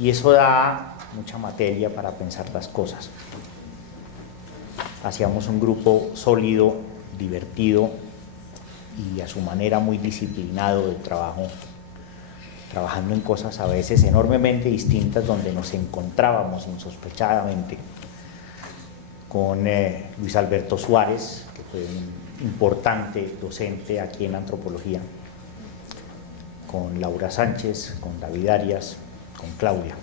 Y eso da mucha materia para pensar las cosas. Hacíamos un grupo sólido, divertido y a su manera muy disciplinado de trabajo, trabajando en cosas a veces enormemente distintas, donde nos encontrábamos insospechadamente con Luis Alberto Suárez, que fue un importante docente aquí en antropología, con Laura Sánchez, con David Arias, con Claudia,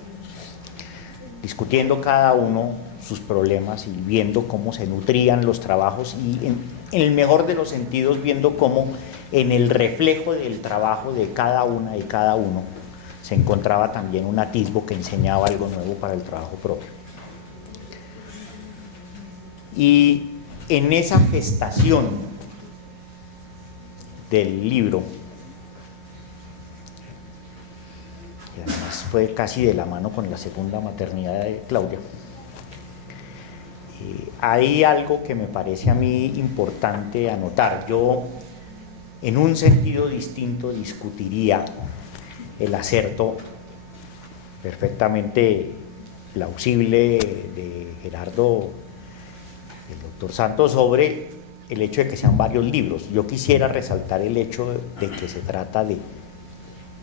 discutiendo cada uno sus problemas y viendo cómo se nutrían los trabajos y en el mejor de los sentidos viendo cómo en el reflejo del trabajo de cada una y cada uno se encontraba también un atisbo que enseñaba algo nuevo para el trabajo propio. Y en esa gestación del libro, y además fue casi de la mano con la segunda maternidad de Claudia, hay algo que me parece a mí importante anotar. Yo, en un sentido distinto, discutiría el acerto perfectamente plausible de Gerardo, el doctor Santos, sobre el hecho de que sean varios libros. Yo quisiera resaltar el hecho de que se trata de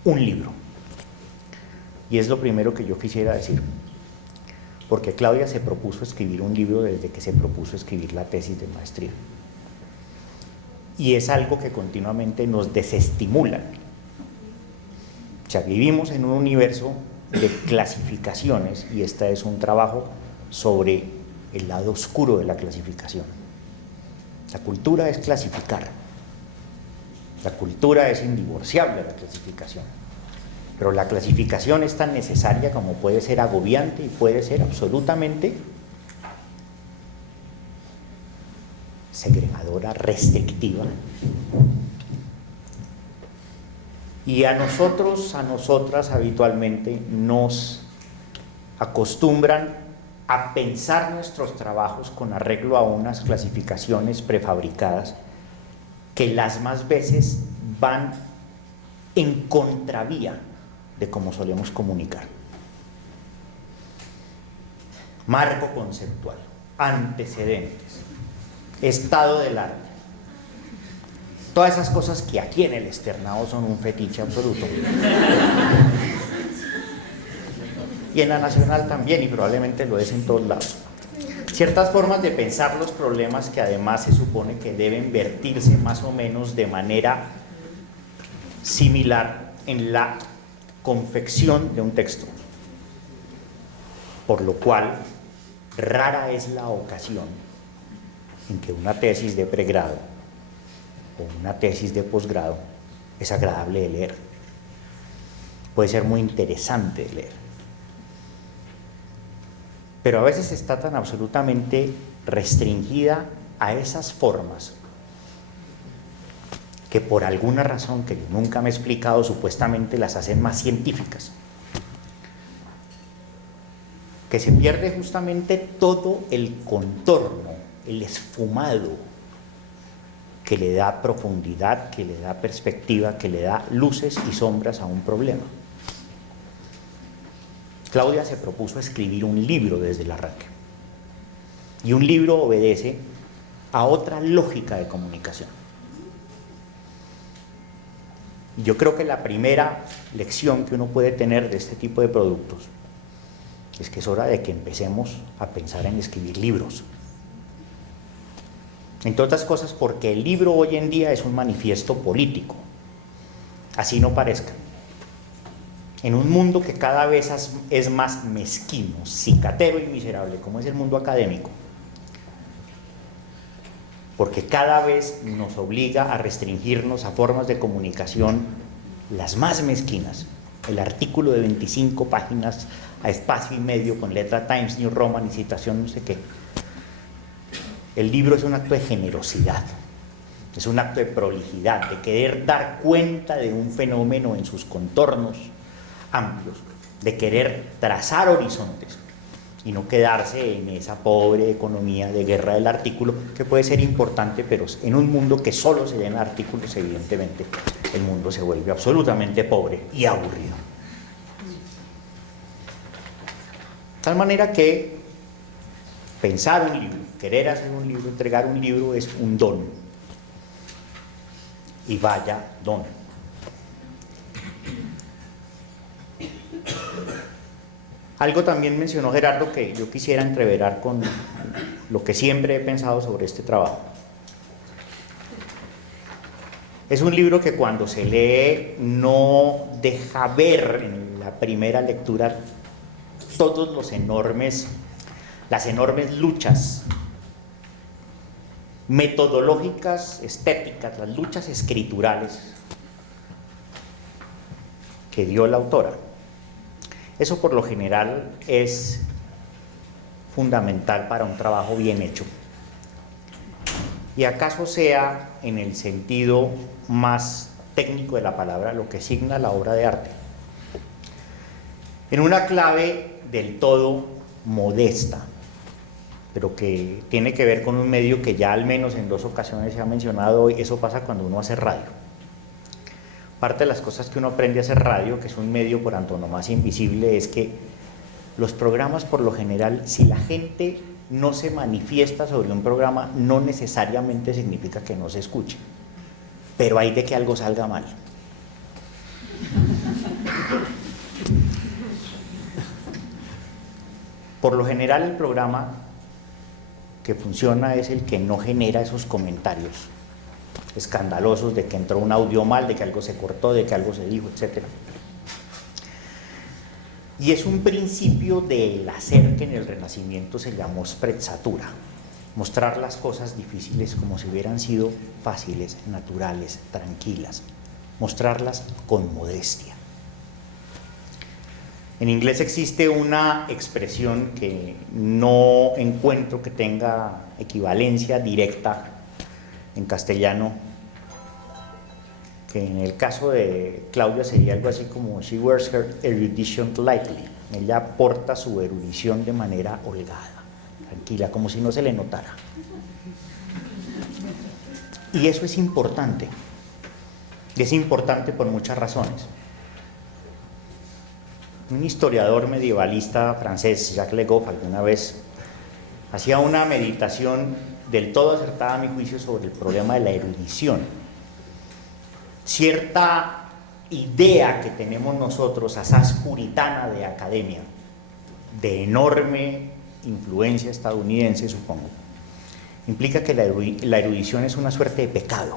un libro. Y es lo primero que yo quisiera decir, porque Claudia se propuso escribir un libro desde que se propuso escribir la tesis de maestría. Y es algo que continuamente nos desestimula. O sea, vivimos en un universo de clasificaciones y este es un trabajo sobre el lado oscuro de la clasificación. La cultura es clasificar. La cultura es indivorciable de la clasificación. Pero la clasificación es tan necesaria como puede ser agobiante y puede ser absolutamente segregadora, restrictiva. Y a nosotros, a nosotras habitualmente nos acostumbran a pensar nuestros trabajos con arreglo a unas clasificaciones prefabricadas que las más veces van en contravía de cómo solemos comunicar. Marco conceptual, antecedentes, estado del arte. Todas esas cosas que aquí en el externado son un fetiche absoluto. Y en la nacional también, y probablemente lo es en todos lados. Ciertas formas de pensar los problemas que además se supone que deben vertirse más o menos de manera similar en la confección de un texto. Por lo cual, rara es la ocasión en que una tesis de pregrado o una tesis de posgrado es agradable de leer. Puede ser muy interesante de leer. Pero a veces está tan absolutamente restringida a esas formas que por alguna razón que yo nunca me he explicado, supuestamente las hacen más científicas. Que se pierde justamente todo el contorno, el esfumado que le da profundidad, que le da perspectiva, que le da luces y sombras a un problema. Claudia se propuso escribir un libro desde el arranque. Y un libro obedece a otra lógica de comunicación. Yo creo que la primera lección que uno puede tener de este tipo de productos es que es hora de que empecemos a pensar en escribir libros. Entre otras cosas porque el libro hoy en día es un manifiesto político, así no parezca. En un mundo que cada vez es más mezquino, cicatero y miserable, como es el mundo académico, porque cada vez nos obliga a restringirnos a formas de comunicación las más mezquinas. El artículo de 25 páginas a espacio y medio con letra Times New Roman y citación no sé qué. El libro es un acto de generosidad, es un acto de prolijidad, de querer dar cuenta de un fenómeno en sus contornos amplios, de querer trazar horizontes y no quedarse en esa pobre economía de guerra del artículo, que puede ser importante, pero en un mundo que solo se llena de artículos, evidentemente el mundo se vuelve absolutamente pobre y aburrido. De tal manera que pensar un libro, querer hacer un libro, entregar un libro es un don. Y vaya don. Algo también mencionó Gerardo que yo quisiera entreverar con lo que siempre he pensado sobre este trabajo. Es un libro que cuando se lee no deja ver en la primera lectura todos las enormes luchas metodológicas, estéticas, las luchas escriturales que dio la autora. Eso por lo general es fundamental para un trabajo bien hecho. Y acaso sea, en el sentido más técnico de la palabra, lo que signa la obra de arte. En una clave del todo modesta, pero que tiene que ver con un medio que ya al menos en 2 ocasiones se ha mencionado hoy. Eso pasa cuando uno hace radio. Parte de las cosas que uno aprende a hacer radio, que es un medio por antonomasia invisible, es que los programas por lo general, si la gente no se manifiesta sobre un programa, no necesariamente significa que no se escuche, pero hay de que algo salga mal. Por lo general el programa que funciona es el que no genera esos comentarios escandalosos de que entró un audio mal, de que algo se cortó, de que algo se dijo, etc. Y es un principio del hacer que en el Renacimiento se llamó sprezzatura, mostrar las cosas difíciles como si hubieran sido fáciles, naturales, tranquilas, mostrarlas con modestia. En inglés existe una expresión que no encuentro que tenga equivalencia directa en castellano, que en el caso de Claudia sería algo así como she wears her erudition lightly. Ella porta su erudición de manera holgada, tranquila, como si no se le notara. Y eso es importante. Y es importante por muchas razones. Un historiador medievalista francés, Jacques Le Goff, alguna vez hacía una meditación del todo acertada a mi juicio sobre el problema de la erudición. Cierta idea que tenemos nosotros, asaz puritana de academia, de enorme influencia estadounidense, supongo, implica que la erudición es una suerte de pecado,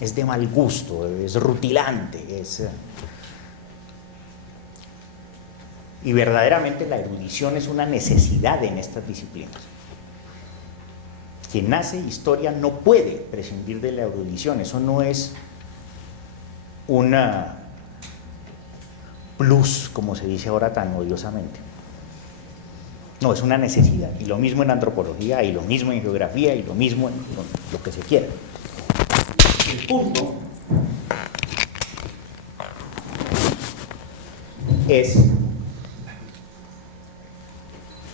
es de mal gusto, es rutilante, y verdaderamente la erudición es una necesidad en estas disciplinas. Quien hace historia no puede prescindir de la erudición, eso no es una plus, como se dice ahora tan odiosamente. No, es una necesidad, y lo mismo en antropología, y lo mismo en geografía, y lo mismo en lo que se quiera. El punto es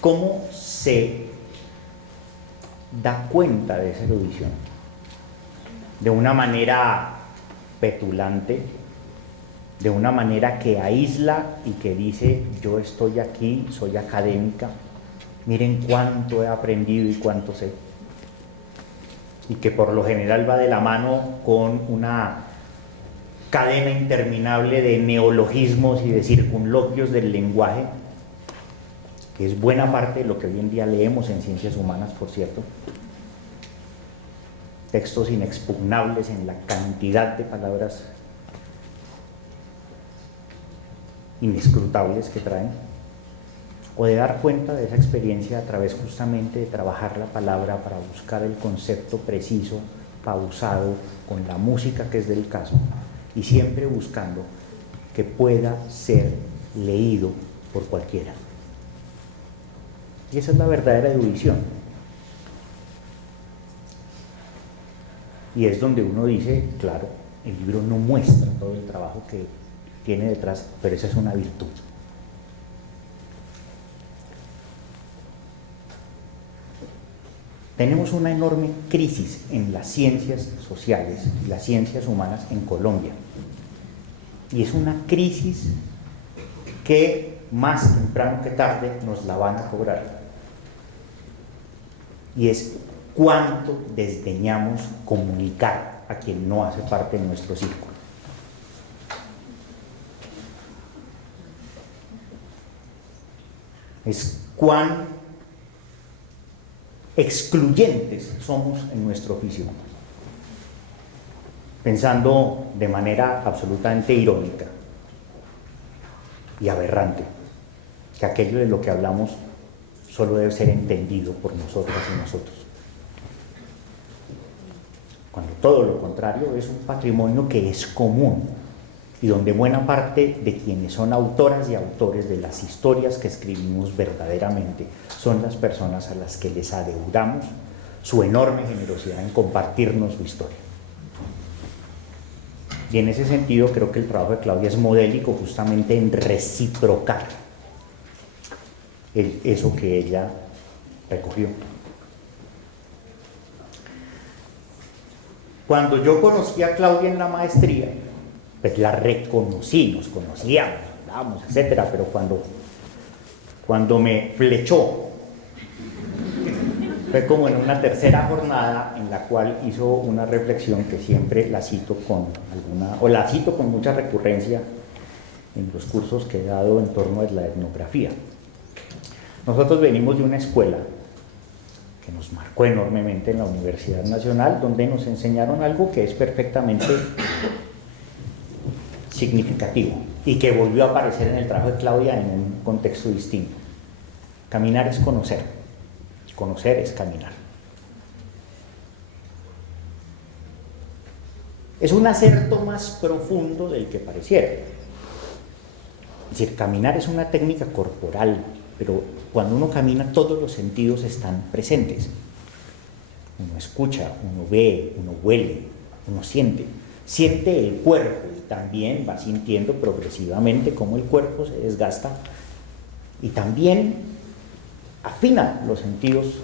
cómo se da cuenta de esa erudición de una manera petulante, de una manera que aísla y que dice: yo estoy aquí, soy académica, miren cuánto he aprendido y cuánto sé, y que por lo general va de la mano con una cadena interminable de neologismos y de circunloquios del lenguaje, que es buena parte de lo que hoy en día leemos en ciencias humanas, por cierto. Textos inexpugnables en la cantidad de palabras inescrutables que traen, o de dar cuenta de esa experiencia a través justamente de trabajar la palabra para buscar el concepto preciso, pausado, con la música que es del caso, y siempre buscando que pueda ser leído por cualquiera. Y esa es la verdadera erudición. Y es donde uno dice, claro, el libro no muestra todo el trabajo que tiene detrás, pero esa es una virtud. Tenemos una enorme crisis en las ciencias sociales y las ciencias humanas en Colombia. Y es una crisis que más temprano que tarde nos la van a cobrar. Y es cuánto desdeñamos comunicar a quien no hace parte de nuestro círculo. Es cuán excluyentes somos en nuestro oficio, pensando de manera absolutamente irónica y aberrante que aquello de lo que hablamos solo debe ser entendido por nosotras y nosotros, cuando todo lo contrario es un patrimonio que es común y donde buena parte de quienes son autoras y autores de las historias que escribimos verdaderamente son las personas a las que les adeudamos su enorme generosidad en compartirnos su historia. Y en ese sentido creo que el trabajo de Claudia es modélico justamente en reciprocar eso que ella recogió. Cuando yo conocí a Claudia en la maestría, pues la reconocí, nos conocíamos, hablábamos, etcétera, pero cuando me flechó, fue como en una tercera jornada en la cual hizo una reflexión que siempre la cito con mucha recurrencia en los cursos que he dado en torno a la etnografía. Nosotros venimos de una escuela que nos marcó enormemente en la Universidad Nacional, donde nos enseñaron algo que es perfectamente significativo y que volvió a aparecer en el trabajo de Claudia en un contexto distinto. Caminar es conocer, conocer es caminar. Es un acerto más profundo del que pareciera. Es decir, caminar es una técnica corporal, pero cuando uno camina todos los sentidos están presentes. Uno escucha, uno ve, uno huele, uno siente el cuerpo y también va sintiendo progresivamente cómo el cuerpo se desgasta y también afina los sentidos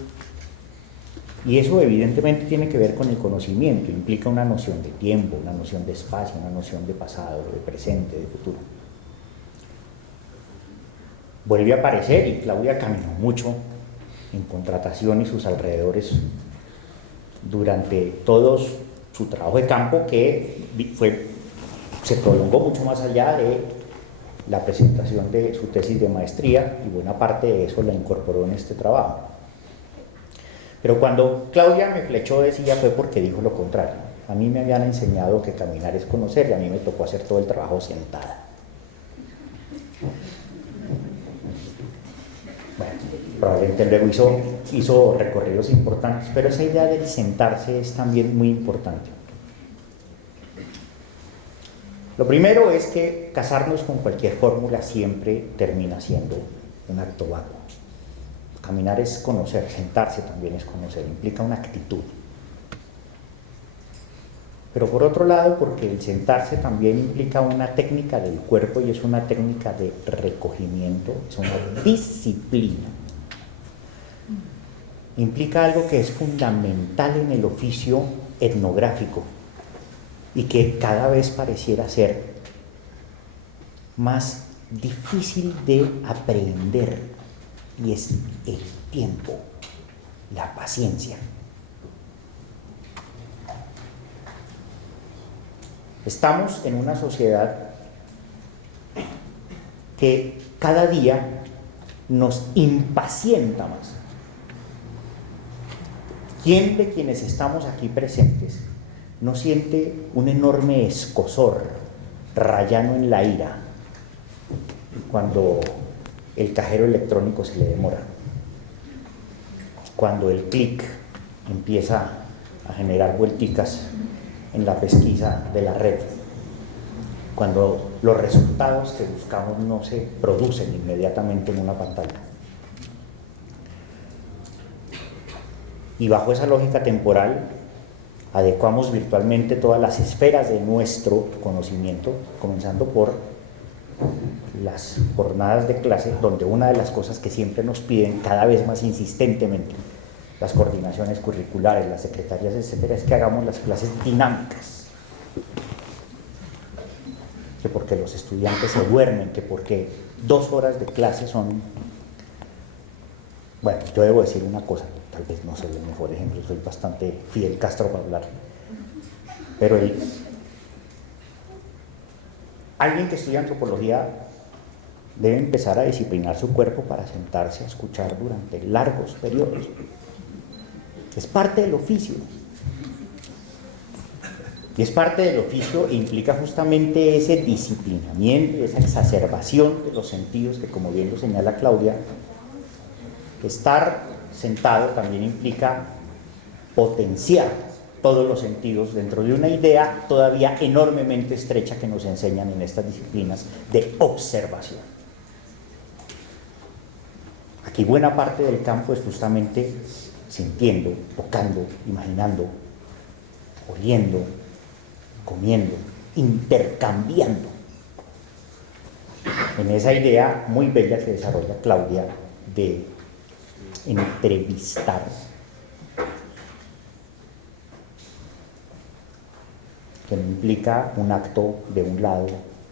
Y eso evidentemente tiene que ver con el conocimiento, implica una noción de tiempo, una noción de espacio, una noción de pasado, de presente, de futuro. Vuelve a aparecer, y Claudia caminó mucho en Contratación y sus alrededores durante todo su trabajo de campo, que se prolongó mucho más allá de la presentación de su tesis de maestría, y buena parte de eso la incorporó en este trabajo. Pero cuando Claudia me flechó de silla fue porque dijo lo contrario. A mí me habían enseñado que caminar es conocer, y a mí me tocó hacer todo el trabajo sentada. Bueno, probablemente luego hizo recorridos importantes, pero esa idea del sentarse es también muy importante. Lo primero es que casarnos con cualquier fórmula siempre termina siendo un acto vacuo. Caminar es conocer, sentarse también es conocer, implica una actitud. Pero por otro lado, porque el sentarse también implica una técnica del cuerpo, y es una técnica de recogimiento, es una disciplina. Implica algo que es fundamental en el oficio etnográfico y que cada vez pareciera ser más difícil de aprender, y es el tiempo, la paciencia. Estamos en una sociedad que cada día nos impacienta más. ¿Quién de quienes estamos aquí presentes no siente un enorme escozor rayano en la ira cuando el cajero electrónico se le demora? Cuando el clic empieza a generar vuelticas en la pesquisa de la red, cuando los resultados que buscamos no se producen inmediatamente en una pantalla. Y bajo esa lógica temporal adecuamos virtualmente todas las esferas de nuestro conocimiento, comenzando por las jornadas de clase, donde una de las cosas que siempre nos piden cada vez más insistentemente las coordinaciones curriculares, las secretarías, etcétera, es que hagamos las clases dinámicas. Que porque los estudiantes se duermen, que porque 2 horas de clase son... Bueno, yo debo decir una cosa, tal vez no soy el mejor ejemplo, soy bastante Fidel Castro para hablar, pero alguien que estudia antropología debe empezar a disciplinar su cuerpo para sentarse a escuchar durante largos periodos. Es parte del oficio. Y es parte del oficio e implica justamente ese disciplinamiento, esa exacerbación de los sentidos que, como bien lo señala Claudia, estar sentado también implica potenciar todos los sentidos dentro de una idea todavía enormemente estrecha que nos enseñan en estas disciplinas de observación. Aquí buena parte del campo es justamente sintiendo, tocando, imaginando, oliendo, comiendo, intercambiando. En esa idea muy bella que desarrolla Claudia de entrevistar. Que no implica un acto de un lado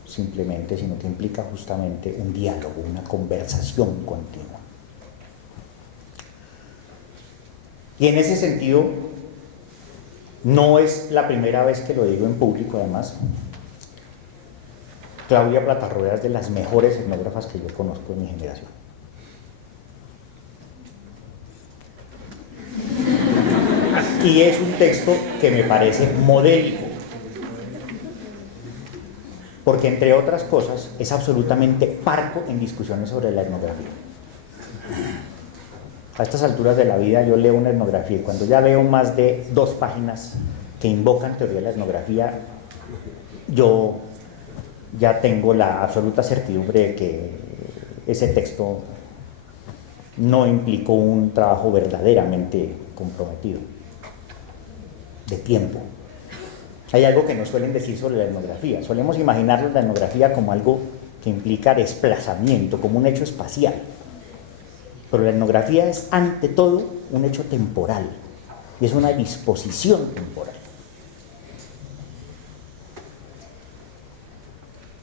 simplemente, sino que implica justamente un diálogo, una conversación continua. Y en ese sentido, no es la primera vez que lo digo en público, además. Claudia Platarrueda es de las mejores etnógrafas que yo conozco en mi generación. Y es un texto que me parece modélico, porque entre otras cosas es absolutamente parco en discusiones sobre la etnografía. A estas alturas de la vida yo leo una etnografía y cuando ya veo más de 2 páginas que invocan teoría de la etnografía, yo ya tengo la absoluta certidumbre de que ese texto no implicó un trabajo verdaderamente comprometido de tiempo. Hay algo que nos suelen decir sobre la etnografía. Solemos imaginar la etnografía como algo que implica desplazamiento, como un hecho espacial. Pero la etnografía es, ante todo, un hecho temporal. y es una disposición temporal.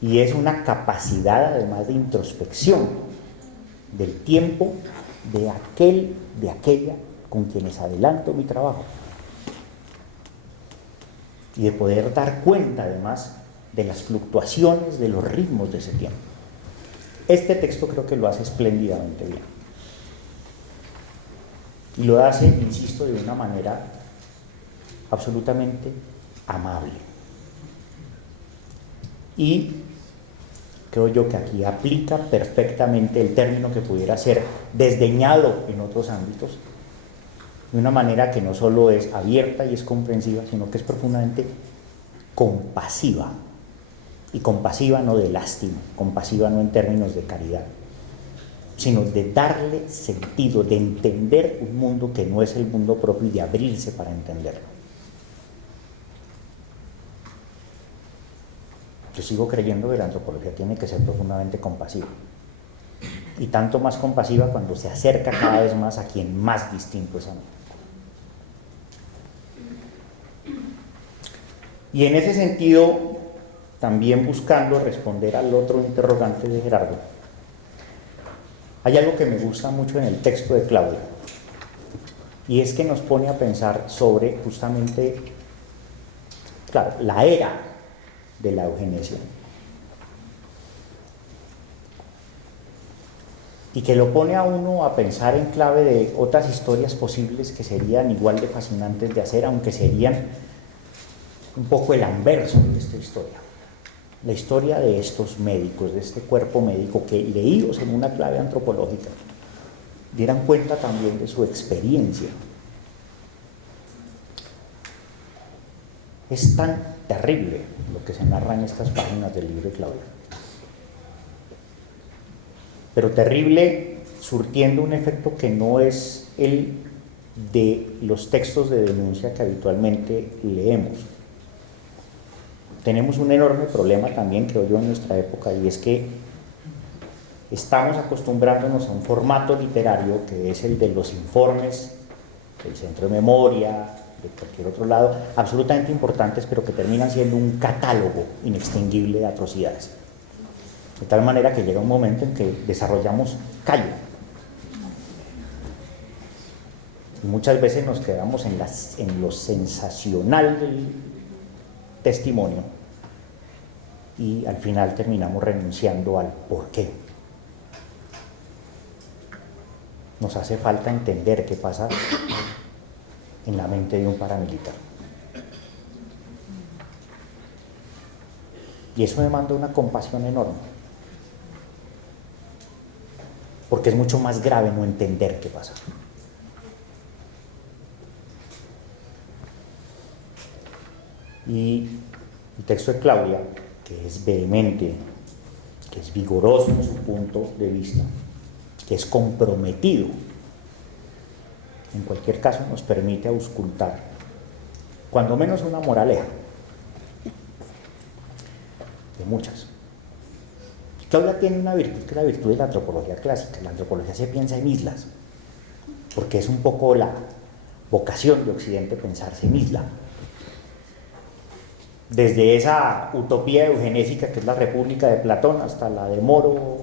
Y es una capacidad además de introspección del tiempo de aquel, de aquella con quienes adelanto mi trabajo. Y de poder dar cuenta además de las fluctuaciones de los ritmos de ese tiempo. Este texto creo que lo hace espléndidamente bien. Y lo hace, insisto, de una manera absolutamente amable. Y creo yo que aquí aplica perfectamente el término que pudiera ser desdeñado en otros ámbitos, de una manera que no solo es abierta y es comprensiva, sino que es profundamente compasiva. Y compasiva no de lástima, compasiva no en términos de caridad, sino de darle sentido, de entender un mundo que no es el mundo propio y de abrirse para entenderlo. Yo sigo creyendo que la antropología tiene que ser profundamente compasiva. Y tanto más compasiva cuando se acerca cada vez más a quien más distinto es a mí. Y en ese sentido, también buscando responder al otro interrogante de Gerardo, hay algo que me gusta mucho en el texto de Claudia, y es que nos pone a pensar sobre justamente, claro, la era de la eugenesia, y que lo pone a uno a pensar en clave de otras historias posibles que serían igual de fascinantes de hacer, aunque serían un poco el anverso de esta historia. La historia de estos médicos, de este cuerpo médico que, leídos en una clave antropológica, dieran cuenta también de su experiencia. Es tan terrible lo que se narra en estas páginas del libro de Claudia, pero terrible surtiendo un efecto que no es el de los textos de denuncia que habitualmente leemos. Tenemos un enorme problema también, creo yo, en nuestra época, y es que estamos acostumbrándonos a un formato literario que es el de los informes del Centro de Memoria, de cualquier otro lado, absolutamente importantes, pero que terminan siendo un catálogo inextinguible de atrocidades. De tal manera que llega un momento en que desarrollamos callo. Y muchas veces nos quedamos en lo sensacional del testimonio y al final terminamos renunciando al por qué. Nos hace falta entender qué pasa en la mente de un paramilitar. Y eso demanda una compasión enorme, porque es mucho más grave no entender qué pasa. Y el texto de Claudia, que es vehemente, que es vigoroso en su punto de vista, que es comprometido, en cualquier caso nos permite auscultar, cuando menos una moraleja, de muchas. Claudia tiene una virtud que es la virtud de la antropología clásica. La antropología se piensa en islas, porque es un poco la vocación de Occidente pensarse en isla. Desde esa utopía eugenésica que es la República de Platón hasta la de Moro,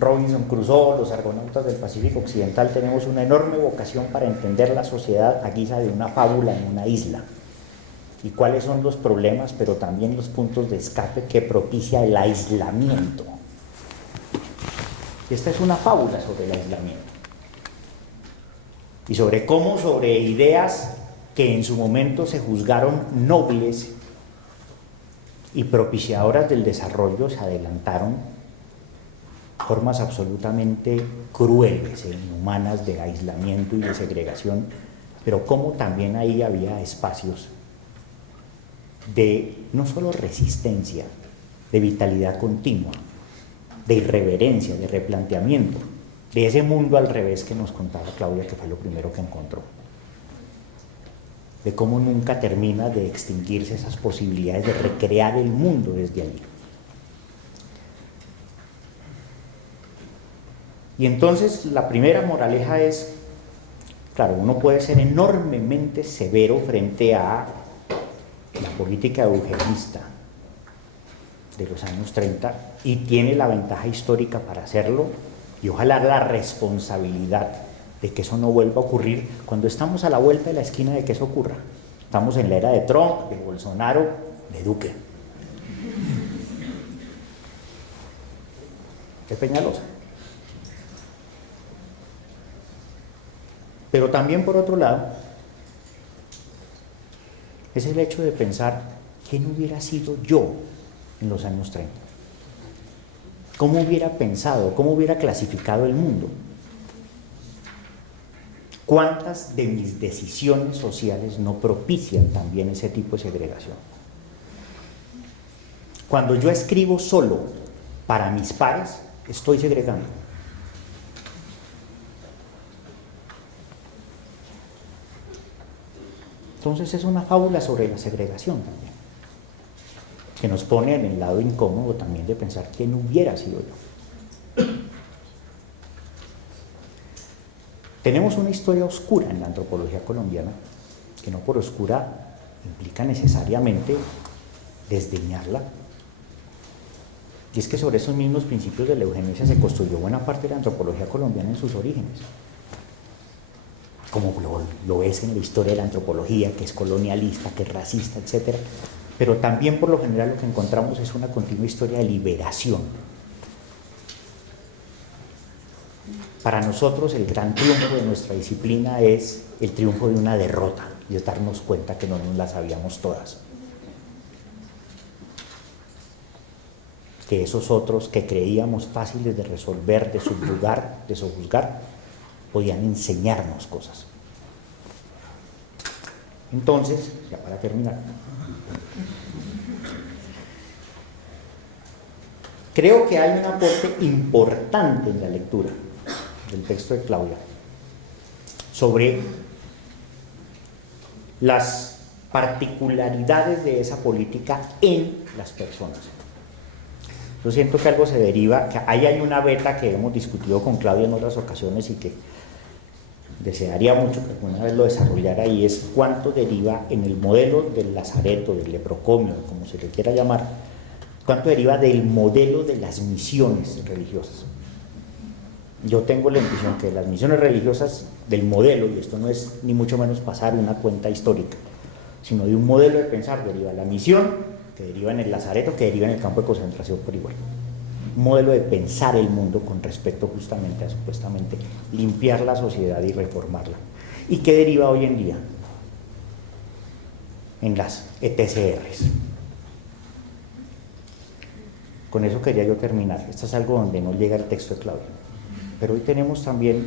Robinson Crusoe, los argonautas del Pacífico Occidental, tenemos una enorme vocación para entender la sociedad a guisa de una fábula en una isla. Y cuáles son los problemas, pero también los puntos de escape que propicia el aislamiento. Esta es una fábula sobre el aislamiento. Y sobre cómo, sobre ideas que en su momento se juzgaron nobles y propiciadoras del desarrollo, se adelantaron formas absolutamente crueles e inhumanas de aislamiento y de segregación, pero cómo también ahí había espacios de no solo resistencia, de vitalidad continua, de irreverencia, de replanteamiento, de ese mundo al revés que nos contaba Claudia, que fue lo primero que encontró, de cómo nunca termina de extinguirse esas posibilidades de recrear el mundo desde allí. Y entonces la primera moraleja es Claro, uno puede ser enormemente severo frente a la política eugenista de los años 30 y tiene la ventaja histórica para hacerlo y ojalá la responsabilidad de que eso no vuelva a ocurrir cuando estamos a la vuelta de la esquina de que eso ocurra. Estamos en la era de Trump, de Bolsonaro, de Duque, de Peñalosa. Pero también, por otro lado, es el hecho de pensar quién hubiera sido yo en los años 30. ¿Cómo hubiera pensado, cómo hubiera clasificado el mundo? ¿Cuántas de mis decisiones sociales no propician también ese tipo de segregación? Cuando yo escribo solo para mis pares, estoy segregando. Entonces es una fábula sobre la segregación también, que nos pone en el lado incómodo también de pensar quién hubiera sido yo. Tenemos una historia oscura en la antropología colombiana, que no por oscura implica necesariamente desdeñarla. Y es que sobre esos mismos principios de la eugenesia se construyó buena parte de la antropología colombiana en sus orígenes, como lo es en la historia de la antropología, que es colonialista, que es racista, etc. Pero también por lo general lo que encontramos es una continua historia de liberación. Para nosotros el gran triunfo de nuestra disciplina es el triunfo de una derrota y es darnos cuenta que no nos las sabíamos todas. Que esos otros que creíamos fáciles de resolver, de subjugar, de sojuzgar, podían enseñarnos cosas. Entonces, ya para terminar, creo que hay un aporte importante en la lectura del texto de Claudia sobre las particularidades de esa política en las personas. Yo siento que algo se deriva, que ahí hay una beta que hemos discutido con Claudia en otras ocasiones y que desearía mucho que alguna vez lo desarrollara, y es cuánto deriva en el modelo del lazareto, del leprocomio, como se le quiera llamar, cuánto deriva del modelo de las misiones religiosas. Yo tengo la intuición que las misiones religiosas del modelo, y esto no es ni mucho menos pasar una cuenta histórica, sino de un modelo de pensar, deriva la misión, que deriva en el lazareto, que deriva en el campo de concentración por igual. Un modelo de pensar el mundo con respecto justamente a supuestamente limpiar la sociedad y reformarla. ¿Y qué deriva hoy en día? En las ETCRs. Con eso quería yo terminar. Esto es algo donde no llega el texto de Claudia. Pero hoy tenemos también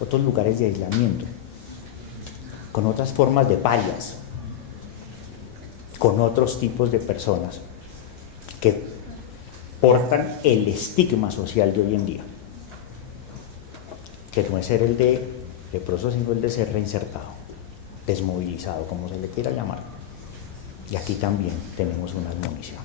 otros lugares de aislamiento, con otras formas de parias, con otros tipos de personas que portan el estigma social de hoy en día, que no es ser el de leproso, sino el de ser reinsertado, desmovilizado, como se le quiera llamar. Y aquí también tenemos una admonición.